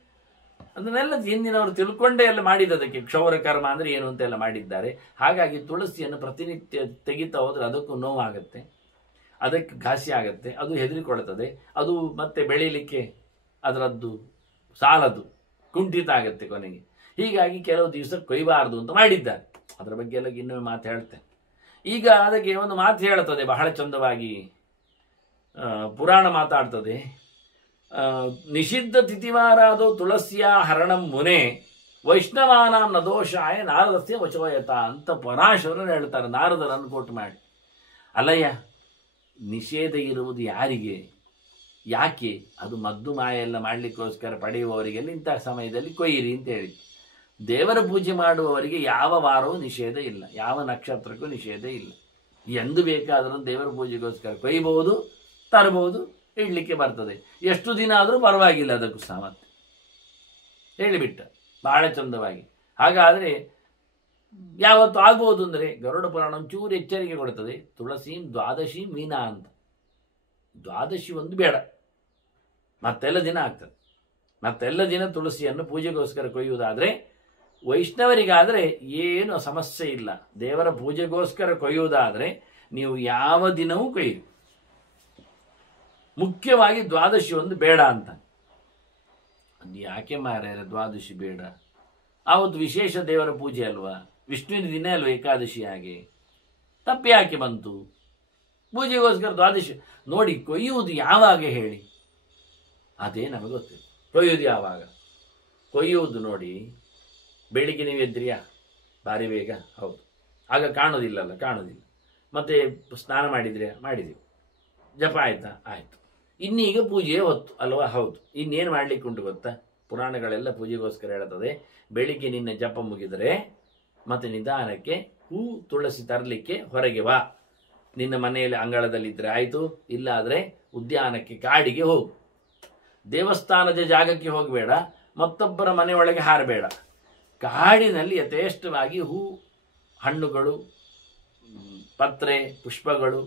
ಅದನ್ನೆಲ್ಲ ಹಿಂದಿನವರು ತಿಳ್ಕೊಂಡೇ ಎಲ್ಲ ಮಾಡಿದ್ದದಕ್ಕೆ. ಕ್ಷೌರ ಕರ್ಮ ಅಂದರೆ ಏನು ಅಂತೆಲ್ಲ ಮಾಡಿದ್ದಾರೆ. ಹಾಗಾಗಿ ತುಳಸಿಯನ್ನು ಪ್ರತಿನಿತ್ಯ ತೆಗಿತಾ ಹೋದರೆ ಅದಕ್ಕೂ ನೋವಾಗುತ್ತೆ, ಅದಕ್ಕೆ ಘಾಸಿ ಆಗುತ್ತೆ, ಅದು ಹೆದರಿಕೊಳ್ಳುತ್ತದೆ, ಅದು ಮತ್ತೆ ಬೆಳೀಲಿಕ್ಕೆ ಅದರದ್ದು ಸಾಲದು, ಕುಂಠಿತ ಆಗುತ್ತೆ ಕೊನೆಗೆ. ಹೀಗಾಗಿ ಕೆಲವು ದಿವಸ ಕೊಯ್ಬಾರದು ಅಂತ ಮಾಡಿದ್ದಾರೆ. ಅದರ ಬಗ್ಗೆ ಎಲ್ಲ ಇನ್ನೊಮ್ಮೆ ಮಾತು ಹೇಳ್ತೇನೆ. ಈಗ ಅದಕ್ಕೆ ಒಂದು ಮಾತು ಹೇಳುತ್ತದೆ ಬಹಳ ಚಂದವಾಗಿ, ಪುರಾಣ ಮಾತಾಡ್ತದೆ. ನಿಷಿದ್ಧ ತಿಥಿವಾರಾದೋ ತುಳಸಿಯ ಹರಣಂ ಮುನೆ ವೈಷ್ಣವಾನಾಂ ನದೋಷಾಯ ನಾರದಸ್ಯ ವಚವಯತ ಅಂತ ಪರಾಶರರು ಹೇಳ್ತಾರೆ, ನಾರದರನ್ನು ಕೋಟ್ ಮಾಡಿ. ಅಲ್ಲಯ್ಯ, ನಿಷೇಧ ಇರುವುದು ಯಾರಿಗೆ, ಯಾಕೆ? ಅದು ಮದ್ದು ಮಾಯ ಎಲ್ಲ ಮಾಡಲಿಕ್ಕೋಸ್ಕರ ಪಡೆಯುವವರಿಗೆಲ್ಲ ಇಂತಹ ಸಮಯದಲ್ಲಿ ಕೊಯ್ಯಿರಿ ಅಂತ ಹೇಳಿ. ದೇವರ ಪೂಜೆ ಮಾಡುವವರಿಗೆ ಯಾವ ವಾರವೂ ನಿಷೇಧ ಇಲ್ಲ, ಯಾವ ನಕ್ಷತ್ರಕ್ಕೂ ನಿಷೇಧ ಇಲ್ಲ. ಎಂದು ಬೇಕಾದರೂ ದೇವರ ಪೂಜೆಗೋಸ್ಕರ ಕೊಯ್ಯಬಹುದು, ತರಬಹುದು, ಇಡ್ಲಿಕ್ಕೆ ಬರ್ತದೆ. ಎಷ್ಟು ದಿನ ಆದರೂ ಪರವಾಗಿಲ್ಲ, ಅದಕ್ಕೂ ಸಾಮರ್ಥ್ಯ ಹೇಳಿಬಿಟ್ಟ ಬಹಳ ಚಂದವಾಗಿ. ಹಾಗಾದರೆ ಯಾವತ್ತು ಆಗ್ಬೋದು ಅಂದರೆ ಗರುಡ ಪುರಾಣ ಒಂಚೂರು ಎಚ್ಚರಿಕೆ ಕೊಡುತ್ತದೆ. ತುಳಸೀಂ ದ್ವಾದಶಿ ಮೀನಾ ಅಂತ. ದ್ವಾದಶಿ ಒಂದು ಬೇಡ, ಮತ್ತೆಲ್ಲ ದಿನ ಆಗ್ತದೆ. ಮತ್ತೆಲ್ಲ ದಿನ ತುಳಸಿಯನ್ನು ಪೂಜೆಗೋಸ್ಕರ ಕೊಯ್ಯುವುದಾದರೆ, ವೈಷ್ಣವರಿಗಾದರೆ ಏನು ಸಮಸ್ಯೆ ಇಲ್ಲ. ದೇವರ ಪೂಜೆಗೋಸ್ಕರ ಕೊಯ್ಯುವುದಾದರೆ ನೀವು ಯಾವ ದಿನವೂ ಕೊಯ್ಯಿರಿ. ಮುಖ್ಯವಾಗಿ ದ್ವಾದಶಿ ಒಂದು ಬೇಡ ಅಂತ. ಅದು ಯಾಕೆ ಮಾರ್ಯಾರ ದ್ವಾದಶಿ ಬೇಡ? ಆವತ್ತು ವಿಶೇಷ ದೇವರ ಪೂಜೆ ಅಲ್ವಾ, ವಿಷ್ಣುವಿನ ದಿನ ಅಲ್ವಾ ಏಕಾದಶಿ. ಹಾಗೆ ತಪ್ಪು ಯಾಕೆ ಬಂತು? ಪೂಜೆಗೋಸ್ಕರ ದ್ವಾದಶಿ ನೋಡಿ. ಕೊಯ್ಯುವುದು ಯಾವಾಗ ಹೇಳಿ? ಅದೇ ನಮಗೆ ಗೊತ್ತಿಲ್ಲ. ಕೊಯ್ಯುವುದು ಯಾವಾಗ? ಕೊಯ್ಯುವುದು ನೋಡಿ, ಬೆಳಿಗ್ಗೆ ನೀವು ಎದ್ರಿಯಾ ಭಾರಿ ಬೇಗ, ಹೌದು, ಆಗ ಕಾಣೋದಿಲ್ಲಲ್ಲ, ಕಾಣೋದಿಲ್ಲ. ಮತ್ತೆ ಸ್ನಾನ ಮಾಡಿದ್ರ್ಯಾ, ಮಾಡಿದೆವು. ಜಪ ಆಯ್ತಾ, ಆಯಿತು. ಇನ್ನೀಗ ಪೂಜೆಯೇ ಹೊತ್ತು ಅಲ್ವಾ, ಹೌದು. ಇನ್ನೇನು ಮಾಡಲಿಕ್ಕೆ ಉಂಟು ಗೊತ್ತಾ? ಪುರಾಣಗಳೆಲ್ಲ ಪೂಜೆಗೋಸ್ಕರ ಹೇಳ್ತದೆ, ಬೆಳಿಗ್ಗೆ ನಿನ್ನ ಜಪ ಮುಗಿದರೆ ಮತ್ತೆ ನಿಧಾನಕ್ಕೆ ಹೂ ತುಳಸಿ ತರಲಿಕ್ಕೆ ಹೊರಗೆ ಬಾ. ನಿನ್ನ ಮನೆಯಲ್ಲಿ ಅಂಗಳದಲ್ಲಿದ್ದರೆ ಆಯಿತು, ಇಲ್ಲಾದರೆ ಉದ್ಯಾನಕ್ಕೆ ಕಾಡಿಗೆ ಹೋಗು. ದೇವಸ್ಥಾನದ ಜಾಗಕ್ಕೆ ಹೋಗಬೇಡ, ಮತ್ತೊಬ್ಬರ ಮನೆಯೊಳಗೆ ಹಾರಬೇಡ. ಕಾಡಿನಲ್ಲಿ ಯಥೇಷ್ಟವಾಗಿ ಹೂ, ಹಣ್ಣುಗಳು, ಪತ್ರೆ, ಪುಷ್ಪಗಳು,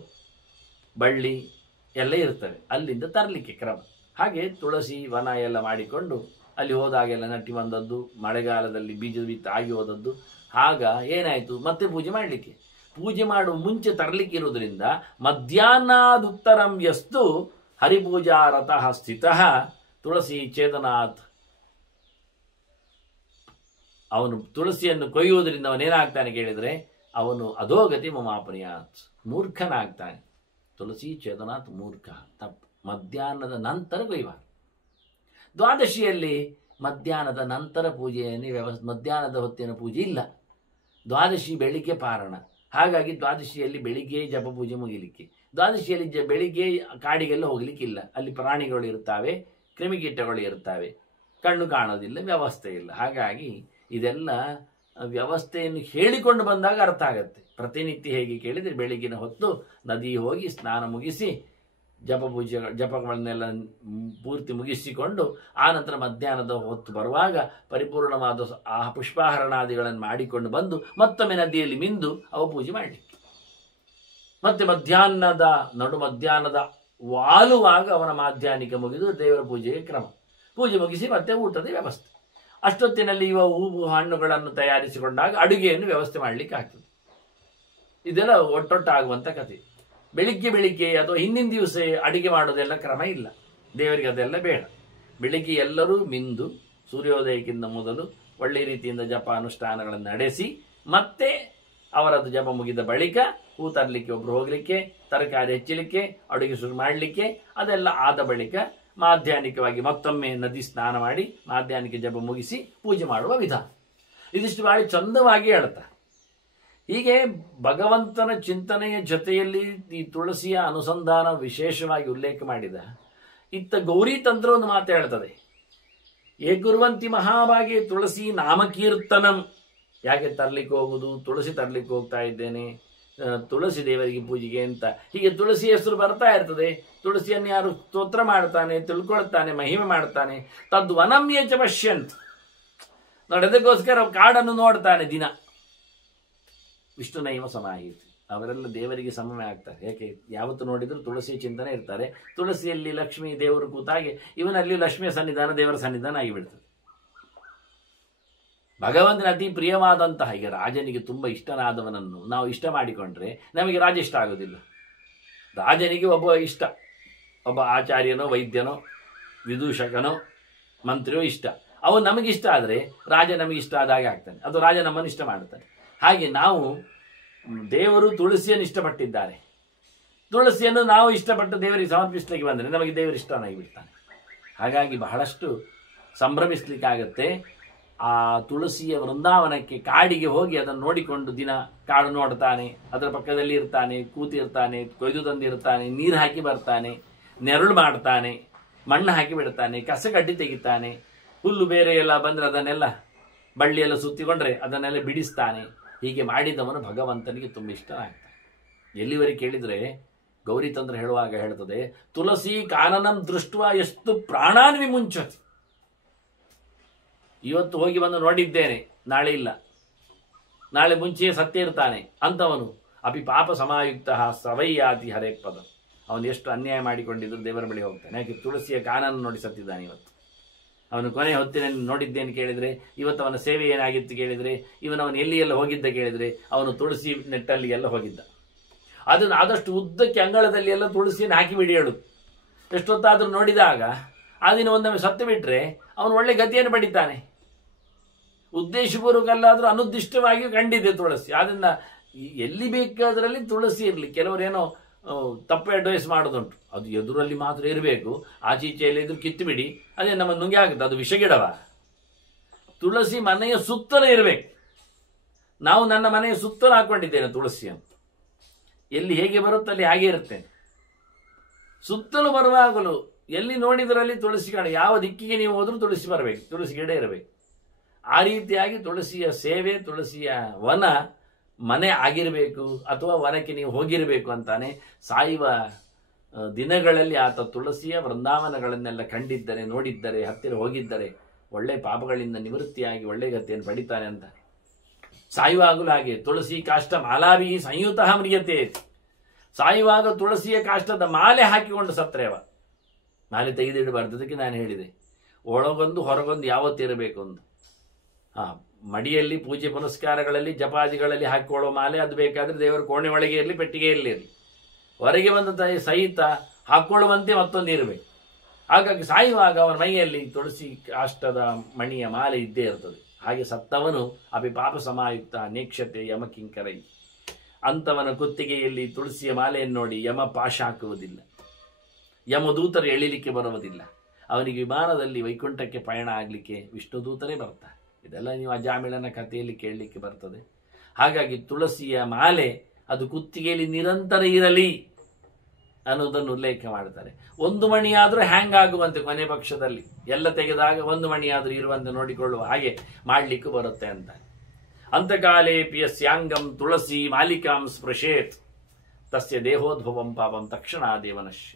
ಬಳ್ಳಿ ಎಲ್ಲ ಇರ್ತವೆ. ಅಲ್ಲಿಂದ ತರಲಿಕ್ಕೆ ಕ್ರಮ. ಹಾಗೆ ತುಳಸಿ ವನ ಎಲ್ಲ ಮಾಡಿಕೊಂಡು ಅಲ್ಲಿ ಹೋದಾಗೆಲ್ಲ ನಟ್ಟಿ ಬಂದದ್ದು, ಮಳೆಗಾಲದಲ್ಲಿ ಬೀಜದ ಬಿತ್ತು ಆಗಿ ಹೋದದ್ದು. ಆಗ ಏನಾಯಿತು, ಮತ್ತೆ ಪೂಜೆ ಮಾಡಲಿಕ್ಕೆ. ಪೂಜೆ ಮಾಡುವ ಮುಂಚೆ ತರಲಿಕ್ಕೆ ಇರುವುದರಿಂದ ಮಧ್ಯಾಹ್ನಾದುತ್ತರಂ ಯಸ್ತು ಹರಿಪೂಜಾ ರತಃ ಸ್ಥಿತಃ ತುಳಸಿ ಛೇದನಾತ್. ಅವನು ತುಳಸಿಯನ್ನು ಕೊಯ್ಯುವುದರಿಂದ ಅವನೇನಾಗ್ತಾನೆ ಕೇಳಿದರೆ, ಅವನು ಅಧೋಗತಿ ಮಮಾಪನಿಯಾತ್, ಮೂರ್ಖನಾಗ್ತಾನೆ. ತುಳಸಿ ಛೇದನಾತ್ ಮೂರ್ಖ, ತಪ್ಪು. ಮಧ್ಯಾಹ್ನದ ನಂತರ ಕೊಯ್ಯಬಾರದು. ದ್ವಾದಶಿಯಲ್ಲಿ ಮಧ್ಯಾಹ್ನದ ನಂತರ ಪೂಜೆಯನ್ನು ಮಧ್ಯಾಹ್ನದ ಹೊತ್ತಿನ ಪೂಜೆ ಇಲ್ಲ. ದ್ವಾದಶಿ ಬೆಳಿಗ್ಗೆ ಪಾರಣ. ಹಾಗಾಗಿ ದ್ವಾದಶಿಯಲ್ಲಿ ಬೆಳಿಗ್ಗೆ ಜಪ ಪೂಜೆ ಮುಗಿಲಿಕ್ಕೆ. ದ್ವಾದಶಿಯಲ್ಲಿ ಬೆಳಿಗ್ಗೆ ಕಾಡಿಗೆಲ್ಲ ಹೋಗ್ಲಿಕ್ಕಿಲ್ಲ. ಅಲ್ಲಿ ಪ್ರಾಣಿಗಳು ಇರ್ತವೆ, ಕ್ರಿಮಿಕೀಟಗಳು ಇರ್ತವೆ, ಕಣ್ಣು ಕಾಣೋದಿಲ್ಲ, ವ್ಯವಸ್ಥೆ ಇಲ್ಲ. ಹಾಗಾಗಿ ಇದೆಲ್ಲ ವ್ಯವಸ್ಥೆಯನ್ನು ಹೇಳಿಕೊಂಡು ಬಂದಾಗ ಅರ್ಥ ಆಗತ್ತೆ. ಪ್ರತಿನಿತ್ಯ ಹೇಗೆ ಕೇಳಿದರೆ, ಬೆಳಗಿನ ಹೊತ್ತು ನದಿ ಹೋಗಿ ಸ್ನಾನ ಮುಗಿಸಿ ಜಪಗಳನ್ನೆಲ್ಲ ಪೂರ್ತಿ ಮುಗಿಸಿಕೊಂಡು ಆನಂತರ ಮಧ್ಯಾಹ್ನದ ಹೊತ್ತು ಬರುವಾಗ ಪರಿಪೂರ್ಣವಾದ ಆ ಪುಷ್ಪಾಹರಣಾದಿಗಳನ್ನು ಮಾಡಿಕೊಂಡು ಬಂದು ಮತ್ತೊಮ್ಮೆ ನದಿಯಲ್ಲಿ ಮಿಂದು ಅವ ಪೂಜೆ ಮಾಡಲಿಕ್ಕೆ. ಮತ್ತೆ ಮಧ್ಯಾಹ್ನದ ಮಧ್ಯಾಹ್ನದ ವಾಲುವಾಗ ಅವನ ಮಾಧ್ಯಾಹ್ನಿಕ ಮುಗಿದು ದೇವರ ಪೂಜೆಗೆ ಕ್ರಮ. ಪೂಜೆ ಮುಗಿಸಿ ಮತ್ತೆ ಊಟದ ವ್ಯವಸ್ಥೆ. ಅಷ್ಟೊತ್ತಿನಲ್ಲಿ ಇವ ಹೂವು ಹಣ್ಣುಗಳನ್ನು ತಯಾರಿಸಿಕೊಂಡಾಗ ಅಡುಗೆಯನ್ನು ವ್ಯವಸ್ಥೆ ಮಾಡಲಿಕ್ಕೆ ಆಗ್ತದೆ. ಇದೆಲ್ಲ ಒಟ್ಟೊಟ್ಟಾಗುವಂಥ ಕಥೆ. ಬೆಳಿಗ್ಗೆ ಅಥವಾ ಹಿಂದಿನ ದಿವಸ ಅಡುಗೆ ಮಾಡೋದೆಲ್ಲ ಕ್ರಮ ಇಲ್ಲ. ದೇವರಿಗೆ ಅದೆಲ್ಲ ಬೇಡ. ಬೆಳಿಗ್ಗೆ ಎಲ್ಲರೂ ಮಿಂದು ಸೂರ್ಯೋದಯಕ್ಕಿಂತ ಮೊದಲು ಒಳ್ಳೆ ರೀತಿಯಿಂದ ಜಪ ಅನುಷ್ಠಾನಗಳನ್ನು ನಡೆಸಿ ಮತ್ತೆ ಅವರದ್ದು ಜಪ ಮುಗಿದ ಬಳಿಕ ಹೂ ತರಲಿಕ್ಕೆ ಒಬ್ರು ಹೋಗಲಿಕ್ಕೆ, ತರಕಾರಿ ಹೆಚ್ಚಲಿಕ್ಕೆ, ಅಡುಗೆ ಶುರು ಮಾಡಲಿಕ್ಕೆ, ಅದೆಲ್ಲ ಆದ ಬಳಿಕ ಮಾಧ್ಯಾಹ್ನಿಕವಾಗಿ ಮತ್ತೊಮ್ಮೆ ನದಿ ಸ್ನಾನ ಮಾಡಿ ಮಾಧ್ಯಾಹ್ನಿಕ ಜಪ ಮುಗಿಸಿ ಪೂಜೆ ಮಾಡುವ ವಿಧಾನ. ಇದಿಷ್ಟು ಭಾರಿ ಚಂದವಾಗಿ ಹೇಳ್ತಾರೆ. ಹೀಗೆ ಭಗವಂತನ ಚಿಂತನೆಯ ಜೊತೆಯಲ್ಲಿ ಈ ತುಳಸಿಯ ಅನುಸಂಧಾನ ವಿಶೇಷವಾಗಿ ಉಲ್ಲೇಖ ಮಾಡಿದ. ಇತ್ತ ಗೌರಿ ತಂತ್ರ ಒಂದು ಮಾತು ಹೇಳ್ತದೆ, ಏ ಗುರುವಂತಿ ಮಹಾಭಾಗಿ ತುಳಸಿ ನಾಮಕೀರ್ತನಂ. ಯಾಕೆ ತರ್ಲಿಕ್ಕೆ ಹೋಗುದು? ತುಳಸಿ ತರ್ಲಿಕ್ಕೆ ಹೋಗ್ತಾ ಇದ್ದೇನೆ, ತುಳಸಿ ದೇವರಿಗೆ ಪೂಜೆಗೆ ಅಂತ. ಹೀಗೆ ತುಳಸಿ ಹೆಸರು ಬರ್ತಾ ಇರ್ತದೆ. ತುಳಸಿಯನ್ನು ಯಾರು ಸ್ತೋತ್ರ ಮಾಡ್ತಾನೆ, ತಿಳ್ಕೊಳ್ತಾನೆ, ಮಹಿಮೆ ಮಾಡ್ತಾನೆ. ತದ್ವನಮ್ಯ ಚ ಪಶ್ಯಂತ್. ನಡೆದಕ್ಕೋಸ್ಕರ ಕಾಡನ್ನು ನೋಡ್ತಾನೆ ದಿನ. ವಿಷ್ಣು ನೈವ ಸಮಾಹಿತಿ. ಅವರೆಲ್ಲ ದೇವರಿಗೆ ಸಮಮೇ ಆಗ್ತಾರೆ. ಯಾಕೆ? ಯಾವತ್ತು ನೋಡಿದ್ರು ತುಳಸಿ ಚಿಂತನೆ ಇರ್ತಾರೆ. ತುಳಸಿಯಲ್ಲಿ ಲಕ್ಷ್ಮೀ ದೇವರು ಕೂತಾಗೆ ಇವನಲ್ಲಿ ಲಕ್ಷ್ಮಿಯ ಸನ್ನಿಧಾನ, ದೇವರ ಸನ್ನಿಧಾನ ಆಗಿಬಿಡ್ತದೆ. ಭಗವಂತನ ಅತಿ ಪ್ರಿಯವಾದಂತಹ, ಈಗ ರಾಜನಿಗೆ ತುಂಬ ಇಷ್ಟನಾದವನನ್ನು ನಾವು ಇಷ್ಟ ಮಾಡಿಕೊಂಡ್ರೆ ನಮಗೆ ರಾಜ ಇಷ್ಟ ಆಗೋದಿಲ್ಲ. ರಾಜನಿಗೆ ಒಬ್ಬ ಇಷ್ಟ, ಒಬ್ಬ ಆಚಾರ್ಯನೋ ವೈದ್ಯನೋ ವಿದೂಷಕನೋ ಮಂತ್ರಿಯೋ ಇಷ್ಟ. ಅವನು ನಮಗಿಷ್ಟ ಆದರೆ ರಾಜ ನಮಗೆ ಇಷ್ಟ ಆದಾಗೆ ಆಗ್ತಾನೆ, ಅದು ರಾಜ ನಮ್ಮನ್ನು ಇಷ್ಟ ಮಾಡ್ತಾನೆ. ಹಾಗೆ ನಾವು ದೇವರು ತುಳಸಿಯನ್ನು ಇಷ್ಟಪಟ್ಟಿದ್ದಾರೆ. ತುಳಸಿಯನ್ನು ನಾವು ಇಷ್ಟಪಟ್ಟು ದೇವರಿಗೆ ಸಮರ್ಪಿಸಲಿಕ್ಕೆ ಬಂದರೆ ನಮಗೆ ದೇವರು ಇಷ್ಟನಾಗಿ ಬಿಡ್ತಾನೆ. ಹಾಗಾಗಿ ಬಹಳಷ್ಟು ಸಂಭ್ರಮಿಸ್ಲಿಕ್ಕಾಗತ್ತೆ. ಆ ತುಳಸಿಯ ವೃಂದಾವನಕ್ಕೆ, ಕಾಡಿಗೆ ಹೋಗಿ ಅದನ್ನು ನೋಡಿಕೊಂಡು ದಿನ ಕಾಡು ನೋಡ್ತಾನೆ, ಅದರ ಪಕ್ಕದಲ್ಲಿ ಇರ್ತಾನೆ, ಕೂತಿರ್ತಾನೆ, ಕೊಯ್ದು ತಂದಿರ್ತಾನೆ, ನೀರು ಹಾಕಿ ಬರ್ತಾನೆ, ನೆರಳು ಮಾಡ್ತಾನೆ, ಮಣ್ಣು ಹಾಕಿ ಬಿಡ್ತಾನೆ, ಕಸಗಡ್ಡಿ ತೆಗಿತಾನೆ, ಹುಲ್ಲು ಬೇರೆ ಎಲ್ಲ ಬಂದರೆ ಅದನ್ನೆಲ್ಲ ಬಳ್ಳಿಯೆಲ್ಲ ಸುತ್ತಿಕೊಂಡ್ರೆ ಅದನ್ನೆಲ್ಲ ಬಿಡಿಸ್ತಾನೆ. ಹೀಗೆ ಮಾಡಿದವನು ಭಗವಂತನಿಗೆ ತುಂಬ ಇಷ್ಟ ಆಗ್ತಾನೆ. ಎಲ್ಲಿವರೆಗೆ ಕೇಳಿದರೆ ಗೌರಿ ತಂತ್ರ ಹೇಳುವಾಗ ಹೇಳ್ತದೆ, ತುಳಸಿ ಕಾನನಂ ದೃಷ್ಟ ಎಷ್ಟು ಪ್ರಾಣಾನ್ ವಿಮುಂಚತಿ. ಇವತ್ತು ಹೋಗಿ ಬಂದು ನೋಡಿದ್ದೇನೆ, ನಾಳೆ ಇಲ್ಲ. ನಾಳೆ ಮುಂಚೆಯೇ ಸತ್ಯ ಇರ್ತಾನೆ ಅಂಥವನು ಅಪಿ ಪಾಪ ಸಮಾಯುಕ್ತ ಸವೈಯಾತಿ ಹರೇ ಪದ. ಅವನು ಎಷ್ಟು ಅನ್ಯಾಯ ಮಾಡಿಕೊಂಡಿದ್ರು ದೇವರ ಬಳಿ ಹೋಗ್ತಾನೆ. ಯಾಕೆ ತುಳಸಿಯ ಕಾನನ್ನು ನೋಡಿ ಸತ್ತಿದ್ದಾನೆ ಇವತ್ತು. ಅವನು ಕೊನೆ ಹೊತ್ತಿನಲ್ಲಿ ನೋಡಿದ್ದೇನು ಕೇಳಿದರೆ, ಇವತ್ತು ಅವನ ಸೇವೆ ಏನಾಗಿತ್ತು ಕೇಳಿದರೆ, ಅವನು ಎಲ್ಲಿಯೆಲ್ಲ ಹೋಗಿದ್ದ ಕೇಳಿದರೆ, ಅವನು ತುಳಸಿ ನೆಟ್ಟಲ್ಲಿ ಎಲ್ಲ ಹೋಗಿದ್ದ. ಅದನ್ನು ಆದಷ್ಟು ಉದ್ದಕ್ಕೆ ಅಂಗಳದಲ್ಲಿ ಎಲ್ಲ ತುಳಸಿಯನ್ನು ಹಾಕಿಬಿಡಿ ಹೇಳು. ಎಷ್ಟೊತ್ತಾದರೂ ನೋಡಿದಾಗ ಆ ದಿನ ಒಂದೊಮ್ಮೆ ಸತ್ತು ಬಿಟ್ಟರೆ ಅವನು ಒಳ್ಳೆ ಗತಿಯನ್ನು ಪಡಿತಾನೆ. ಉದ್ದೇಶಪೂರ್ವಕಲ್ಲಾದರೂ ಅನುದ್ದಿಷ್ಟವಾಗಿಯೂ ಕಂಡಿದೆ ತುಳಸಿ. ಆದ್ದರಿಂದ ಎಲ್ಲಿ ಬೇಕಾದರಲ್ಲಿ ತುಳಸಿ ಇರಲಿ. ಕೆಲವರೇನೋ ತಪ್ಪು ಅಡ್ವೈಸ್ ಮಾಡೋದುಂಟು, ಅದು ಎದುರಲ್ಲಿ ಮಾತ್ರ ಇರಬೇಕು, ಆಚೀಚೆಯಲ್ಲಿ ಇದ್ರು ಕಿತ್ತು ಬಿಡಿ, ಅದೇ ನಮ್ಮ ನುಂಗೆ ಆಗುತ್ತೆ, ಅದು ವಿಷಗಿಡವ. ತುಳಸಿ ಮನೆಯ ಸುತ್ತಲೇ ಇರಬೇಕು. ನಾವು ನನ್ನ ಮನೆಯ ಸುತ್ತಲೂ ಹಾಕೊಂಡಿದ್ದೇನೆ ತುಳಸಿಯನ್ನು. ಎಲ್ಲಿ ಹೇಗೆ ಬರುತ್ತಲ್ಲಿ ಹಾಗೆ ಇರುತ್ತೇನೆ. ಸುತ್ತಲೂ ಬರುವಾಗಲೂ ಎಲ್ಲಿ ನೋಡಿದರಲ್ಲಿ ತುಳಸಿ ಗಿಡ, ಯಾವ ದಿಕ್ಕಿಗೆ ನೀವು ಹೋದರೂ ತುಳಸಿ ಬರಬೇಕು, ತುಳಸಿ ಗಿಡ ಇರಬೇಕು. ಆ ರೀತಿಯಾಗಿ ತುಳಸಿಯ ಸೇವೆ, ತುಳಸಿಯ ವನ ಮನೆ ಆಗಿರಬೇಕು, ಅಥವಾ ವನಕ್ಕೆ ನೀವು ಹೋಗಿರಬೇಕು ಅಂತಾನೆ. ಸಾಯುವ ದಿನಗಳಲ್ಲಿ ಆತ ತುಳಸಿಯ ವೃಂದಾವನಗಳನ್ನೆಲ್ಲ ಕಂಡಿದ್ದರೆ, ನೋಡಿದ್ದರೆ, ಹತ್ತಿರ ಹೋಗಿದ್ದರೆ ಒಳ್ಳೆ ಪಾಪಗಳಿಂದ ನಿವೃತ್ತಿಯಾಗಿ ಒಳ್ಳೆ ಗತಿಯನ್ನು ಪಡಿತಾನೆ ಅಂತ. ಸಾಯುವಾಗಲೂ ಹಾಗೆ ತುಳಸಿ ಕಾಷ್ಟ ಮಾಲಾಭಿ ಸಂಯುತ ಮ್ರಿಯತೆ. ಸಾಯುವಾಗ ತುಳಸಿಯ ಕಾಷ್ಟದ ಮಾಲೆ ಹಾಕಿಕೊಂಡು ಸತ್ರೇವ. ಮಾಲೆ ತೆಗೆದಿಡಬಾರ್ದು, ಅದಕ್ಕೆ ನಾನು ಹೇಳಿದೆ ಒಳಗೊಂದು ಹೊರಗೊಂದು ಯಾವತ್ತಿರಬೇಕು ಒಂದು. ಮಡಿಯಲ್ಲಿ ಪೂಜೆ ಪುನಸ್ಕಾರಗಳಲ್ಲಿ ಜಪಾದಿಗಳಲ್ಲಿ ಹಾಕಿಕೊಳ್ಳೋ ಮಾಲೆ, ಅದು ಬೇಕಾದರೆ ದೇವರ ಕೋಣೆ ಒಳಗೆ ಇರಲಿ, ಪೆಟ್ಟಿಗೆಯಲ್ಲಿ ಇರಲಿ. ಹೊರಗೆ ಬಂದ ಸಹಿತ ಹಾಕ್ಕೊಳ್ಳುವಂತೆ ಮತ್ತೊಂದು ಇರಬೇಕು. ಹಾಗಾಗಿ ಸಾಯುವಾಗ ಅವನ ಮೈಯಲ್ಲಿ ತುಳಸಿ ಕಾಷ್ಟದ ಮಣಿಯ ಮಾಲೆ ಇದ್ದೇ ಇರ್ತದೆ. ಹಾಗೆ ಸತ್ತವನು ಅಪಿ ಪಾಪ ಸಮಾಯುಕ್ತ ನೇಕ್ಷತೆ ಯಮಕಿಂಕರೈ. ಅಂಥವನ ಕುತ್ತಿಗೆಯಲ್ಲಿ ತುಳಸಿಯ ಮಾಲೆಯನ್ನು ನೋಡಿ ಯಮ ಪಾಶ ಹಾಕುವುದಿಲ್ಲ, ಯಮದೂತರು ಎಳಿಲಿಕ್ಕೆ ಬರುವುದಿಲ್ಲ. ಅವನಿಗೆ ವಿಮಾನದಲ್ಲಿ ವೈಕುಂಠಕ್ಕೆ ಪಯಣ ಆಗಲಿಕ್ಕೆ ವಿಷ್ಣುದೂತರೇ ಬರ್ತಾರೆ. ಇದೆಲ್ಲ ನೀವು ಅಜಾಮಿಳನ ಕಥೆಯಲ್ಲಿ ಕೇಳಲಿಕ್ಕೆ ಬರ್ತದೆ. ಹಾಗಾಗಿ ತುಳಸಿಯ ಮಾಲೆ ಅದು ಕುತ್ತಿಗೆಯಲ್ಲಿ ನಿರಂತರ ಇರಲಿ ಅನ್ನೋದನ್ನು ಉಲ್ಲೇಖ ಮಾಡ್ತಾರೆ. ಒಂದು ಮಣಿಯಾದರೂ ಹ್ಯಾಂಗ್ ಆಗುವಂತೆ, ಕೊನೆ ಪಕ್ಷದಲ್ಲಿ ಎಲ್ಲ ತೆಗೆದಾಗ ಒಂದು ಮಣಿಯಾದರೂ ಇರುವಂತೆ ನೋಡಿಕೊಳ್ಳುವ ಹಾಗೆ ಮಾಡಲಿಕ್ಕೂ ಬರುತ್ತೆ ಅಂತ. ಅಂತಕಾಲೇ ಪಿಯಸ್ಯಾಂಗಂ ತುಳಸಿ ಮಾಲಿಕಾಂ ಸ್ಪೃಶೇತ್ ತಸ್ಯ ದೇಹೋದ್ಭವಂ ಪಾಪಂ ತಕ್ಷಣ ದೇವನಶ್ಯ.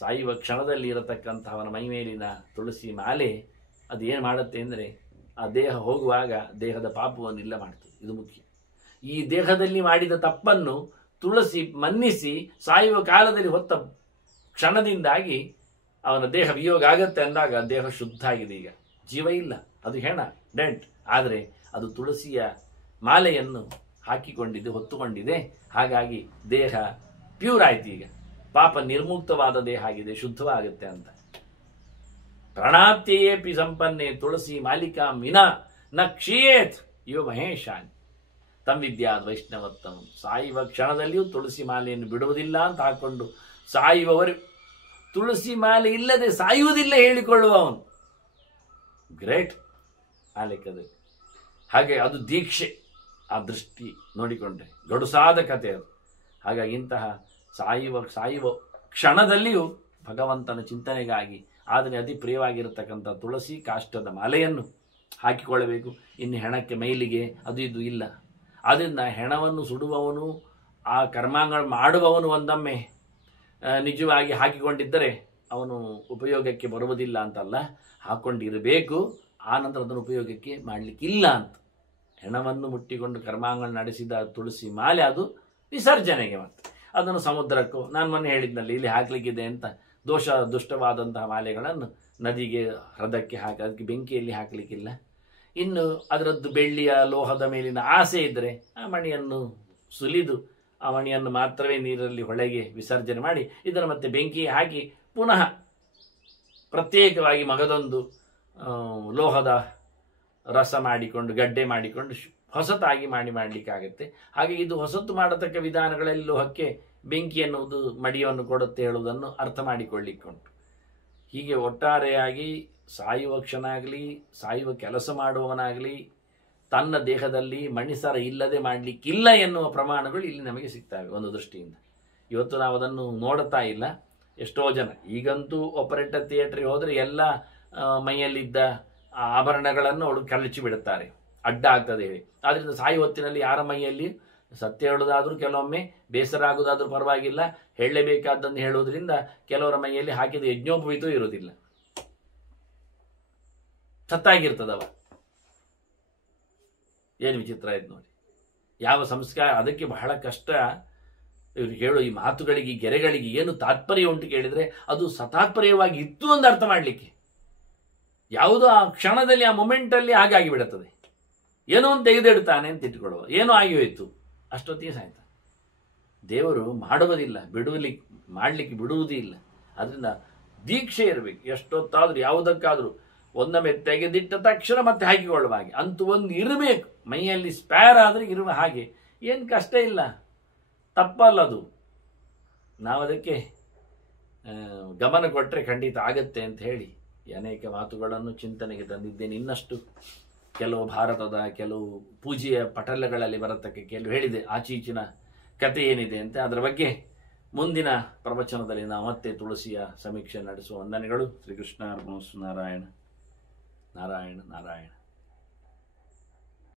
ಸಾಯುವ ಕ್ಷಣದಲ್ಲಿ ಇರತಕ್ಕಂಥವನ ಮೈ ಮೇಲಿನ ತುಳಸಿ ಮಾಲೆ ಅದು ಏನು ಮಾಡುತ್ತೆ ಅಂದರೆ, ಆ ದೇಹ ಹೋಗುವಾಗ ದೇಹದ ಪಾಪವನ್ನು ಇಲ್ಲ ಮಾಡ್ತದೆ. ಇದು ಮುಖ್ಯ. ಈ ದೇಹದಲ್ಲಿ ಮಾಡಿದ ತಪ್ಪನ್ನು ತುಳಸಿ ಮನ್ನಿಸಿ ಸಾಯುವ ಕಾಲದಲ್ಲಿ ಹೊತ್ತ ಕ್ಷಣದಿಂದಾಗಿ ಅವನ ದೇಹ ವಿಯೋಗ ಆಗತ್ತೆ ಅಂದಾಗ ದೇಹ ಶುದ್ಧ ಆಗಿದೆ. ಈಗ ಜೀವ ಇಲ್ಲ, ಅದು ಹೆಣ, ಡೆಂಟ್. ಆದರೆ ಅದು ತುಳಸಿಯ ಮಾಲೆಯನ್ನು ಹಾಕಿಕೊಂಡಿದೆ, ಹೊತ್ತುಕೊಂಡಿದೆ. ಹಾಗಾಗಿ ದೇಹ ಪ್ಯೂರ್ ಆಯ್ತು. ಈಗ ಪಾಪ ನಿರ್ಮುಕ್ತವಾದ ದೇಹ ಆಗಿದೆ, ಶುದ್ಧವಾಗುತ್ತೆ ಅಂತ. ಪ್ರಣಾತ್ಯೇಪಿ ಸಂಪನ್ನೆ ತುಳಸಿ ಮಾಲಿಕಾ ವಿನಾ ನ ಕ್ಷೀಯೇತ್ ಇವ ಮಹೇಶಾನ್ ತಂ ವಿದ್ಯಾದ್ ವೈಷ್ಣವತ್ತಂ. ಸಾಯುವ ಕ್ಷಣದಲ್ಲಿಯೂ ತುಳಸಿ ಮಾಲೆಯನ್ನು ಬಿಡುವುದಿಲ್ಲ ಅಂತ ಹಾಕೊಂಡು ಸಾಯುವವರು ತುಳಸಿ ಮಾಲೆ ಇಲ್ಲದೆ ಸಾಯುವುದಿಲ್ಲ ಹೇಳಿಕೊಳ್ಳುವ ಅವನು ಗ್ರೇಟ್ ಆ ಲೆಕ್ಕದಲ್ಲಿ. ಹಾಗೆ ಅದು ದೀಕ್ಷೆ. ಆ ದೃಷ್ಟಿ ನೋಡಿಕೊಂಡ್ರೆ ಗಡುಸಾದ ಕಥೆ ಅದು. ಹಾಗಾಗಿ ಇಂತಹ ಸಾಯುವ ಕ್ಷಣದಲ್ಲಿಯೂ ಭಗವಂತನ ಚಿಂತನೆಗಾಗಿ ಆದರೆ ಅತಿ ಪ್ರಿಯವಾಗಿರತಕ್ಕಂಥ ತುಳಸಿ ಕಾಷ್ಟದ ಮಾಲೆಯನ್ನು ಹಾಕಿಕೊಳ್ಳಬೇಕು. ಇನ್ನು ಹೆಣಕ್ಕೆ ಮೈಲಿಗೆ ಅದು ಇದು ಇಲ್ಲ. ಆದ್ದರಿಂದ ಹೆಣವನ್ನು ಸುಡುವವನು, ಆ ಕರ್ಮಾಂಗಗಳು ಮಾಡುವವನು ಒಂದೊಮ್ಮೆ ನಿಜವಾಗಿ ಹಾಕಿಕೊಂಡಿದ್ದರೆ ಅವನು ಉಪಯೋಗಕ್ಕೆ ಬರುವುದಿಲ್ಲ ಅಂತಲ್ಲ, ಹಾಕ್ಕೊಂಡಿರಬೇಕು. ಆ ನಂತರ ಅದನ್ನು ಉಪಯೋಗಕ್ಕೆ ಮಾಡಲಿಕ್ಕಿಲ್ಲ ಅಂತ. ಹೆಣವನ್ನು ಮುಟ್ಟಿಕೊಂಡು ಕರ್ಮಾಂಗಗಳು ನಡೆಸಿದ ತುಳಸಿ ಮಾಲೆ ಅದು ವಿಸರ್ಜನೆಗೆ. ಮತ್ತೆ ಅದನ್ನು ಸಮುದ್ರಕ್ಕೂ, ನಾನು ಮೊನ್ನೆ ಹೇಳಿದ್ನಲ್ಲಿ ಇಲ್ಲಿ ಹಾಕಲಿಕ್ಕಿದೆ ಅಂತ, ದುಷ್ಟವಾದಂತಹ ಮಾಲೆಗಳನ್ನು ನದಿಗೆ, ಹೃದಯಕ್ಕೆ ಹಾಕಿ ಅದಕ್ಕೆ ಬೆಂಕಿಯಲ್ಲಿ ಹಾಕಲಿಕ್ಕಿಲ್ಲ. ಇನ್ನು ಅದರದ್ದು ಬೆಳ್ಳಿಯ ಲೋಹದ ಮೇಲಿನ ಆಸೆ ಇದ್ದರೆ ಆ ಮಣಿಯನ್ನು ಸುಲಿದು ಆ ಮಣಿಯನ್ನು ಮಾತ್ರವೇ ನೀರಲ್ಲಿ ಹೊಳೆಗೆ ವಿಸರ್ಜನೆ ಮಾಡಿ ಇದನ್ನು ಮತ್ತೆ ಬೆಂಕಿ ಹಾಕಿ ಪುನಃ ಪ್ರತ್ಯೇಕವಾಗಿ ಮಗದೊಂದು ಲೋಹದ ರಸ ಮಾಡಿಕೊಂಡು ಗಡ್ಡೆ ಮಾಡಿಕೊಂಡು ಹೊಸತಾಗಿ ಮಾಡಲಿಕ್ಕಾಗತ್ತೆ. ಹಾಗೆ ಇದು ಹೊಸತು ಮಾಡತಕ್ಕ ವಿಧಾನಗಳಲ್ಲಿ ಲೋಹಕ್ಕೆ ಬೆಂಕಿ ಎನ್ನುವುದು ಮಡಿಯನ್ನು ಕೊಡುತ್ತೆ ಹೇಳುವುದನ್ನು ಅರ್ಥ ಮಾಡಿಕೊಳ್ಳಿಕ್ಕುಂಟು. ಹೀಗೆ ಒಟ್ಟಾರೆಯಾಗಿ ಸಾಯುವ ಕ್ಷಣ ಆಗಲಿ, ಸಾಯುವ ಕೆಲಸ ಮಾಡುವವನಾಗಲಿ ತನ್ನ ದೇಹದಲ್ಲಿ ಮಣಿಸರ ಇಲ್ಲದೆ ಮಾಡಲಿಕ್ಕಿಲ್ಲ ಎನ್ನುವ ಪ್ರಮಾಣಗಳು ಇಲ್ಲಿ ನಮಗೆ ಸಿಗ್ತವೆ ಒಂದು ದೃಷ್ಟಿಯಿಂದ. ಇವತ್ತು ನಾವು ಅದನ್ನು ನೋಡುತ್ತಾ ಇಲ್ಲ. ಎಷ್ಟೋ ಜನ ಈಗಂತೂ ಆಪರೇಟರ್ ಥಿಯೇಟ್ರಿಗೆ ಹೋದರೆ ಎಲ್ಲ ಮೈಯಲ್ಲಿದ್ದ ಆಭರಣಗಳನ್ನು ಅವಳು ಕಳಚಿ ಬಿಡುತ್ತಾರೆ, ಅಡ್ಡ ಆಗ್ತದೆ ಹೇಳಿ. ಆದ್ದರಿಂದ ಸಾಯುವ ಹೊತ್ತಿನಲ್ಲಿ ಯಾರ ಮೈಯಲ್ಲಿ ಸತ್ಯ ಹೇಳೋದಾದರೂ ಕೆಲವೊಮ್ಮೆ ಬೇಸರ ಆಗೋದಾದ್ರೂ ಪರವಾಗಿಲ್ಲ, ಹೇಳಲೇಬೇಕಾದ್ದನ್ನು ಹೇಳುವುದರಿಂದ ಕೆಲವರ ಮೈಯಲ್ಲಿ ಹಾಕಿದ ಯಜ್ಞೋಪವೀತೂ ಇರುವುದಿಲ್ಲ, ಸತ್ತಾಗಿರ್ತದವ. ಏನು ವಿಚಿತ್ರ ಆಯ್ತು ನೋಡಿ. ಯಾವ ಸಂಸ್ಕಾರ, ಅದಕ್ಕೆ ಬಹಳ ಕಷ್ಟ ಇವ್ರು ಹೇಳೋ ಈ ಮಾತುಗಳಿಗೆ, ಈ ಗೆರೆಗಳಿಗೆ ಏನು ತಾತ್ಪರ್ಯ ಉಂಟು ಕೇಳಿದರೆ ಅದು ಸತಾತ್ಪರ್ಯವಾಗಿ ಇತ್ತು ಅಂತ ಅರ್ಥ ಮಾಡಲಿಕ್ಕೆ. ಯಾವುದೋ ಆ ಕ್ಷಣದಲ್ಲಿ, ಆ ಮೊಮೆಂಟಲ್ಲಿ ಹಾಗಾಗಿ ಬಿಡುತ್ತದೆ. ಏನೋ ಒಂದು ತೆಗೆದಿಡ್ತಾನೆ ಅಂತ ಇಟ್ಕೊಳ್ಳುವ, ಏನೋ ಆಗಿ ಹೋಯಿತು, ಅಷ್ಟೊತ್ತಿಗೆ ಸಾಯ್ತಾನೆ. ದೇವರು ಮಾಡುವುದಿಲ್ಲ, ಮಾಡಲಿಕ್ಕೆ ಬಿಡುವುದೇ ಇಲ್ಲ. ಅದರಿಂದ ದೀಕ್ಷೆ ಇರಬೇಕು. ಎಷ್ಟೊತ್ತಾದರೂ ಯಾವುದಕ್ಕಾದರೂ ಒಂದೊಮ್ಮೆ ತೆಗೆದಿಟ್ಟ ತಕ್ಷಣ ಮತ್ತೆ ಹಾಕಿಕೊಳ್ಳುವ ಹಾಗೆ ಅಂತೂ ಒಂದು ಇರಬೇಕು. ಮೈಯಲ್ಲಿ ಸ್ಪೇರ್ ಆದರೆ ಇರುವ ಹಾಗೆ, ಏನು ಕಷ್ಟ ಇಲ್ಲ, ತಪ್ಪಲ್ಲದು. ನಾವು ಅದಕ್ಕೆ ಗಮನ ಕೊಟ್ಟರೆ ಖಂಡಿತ ಆಗತ್ತೆ ಅಂತ ಹೇಳಿ ಅನೇಕ ಮಾತುಗಳನ್ನು ಚಿಂತನೆಗೆ ತಂದಿದ್ದೇನೆ. ಇನ್ನಷ್ಟು ಕೆಲವು ಭಾರತದ ಕೆಲವು ಪೂಜೆಯ ಪಟಲಗಳಲ್ಲಿ ಬರತಕ್ಕ ಕೆಲವು ಹೇಳಿದೆ, ಆಚೀಚಿನ ಕತೆ ಏನಿದೆ ಅಂತ. ಅದರ ಬಗ್ಗೆ ಮುಂದಿನ ಪ್ರವಚನದಲ್ಲಿ ನಾವು ಮತ್ತೆ ತುಳಸಿಯ ಸಮೀಕ್ಷೆ ನಡೆಸುವ. ವಂದನೆಗಳು. ಶ್ರೀಕೃಷ್ಣ ಅರ್ಪಣಮಸ್ತು. ನಾರಾಯಣ ನಾರಾಯಣ ನಾರಾಯಣ.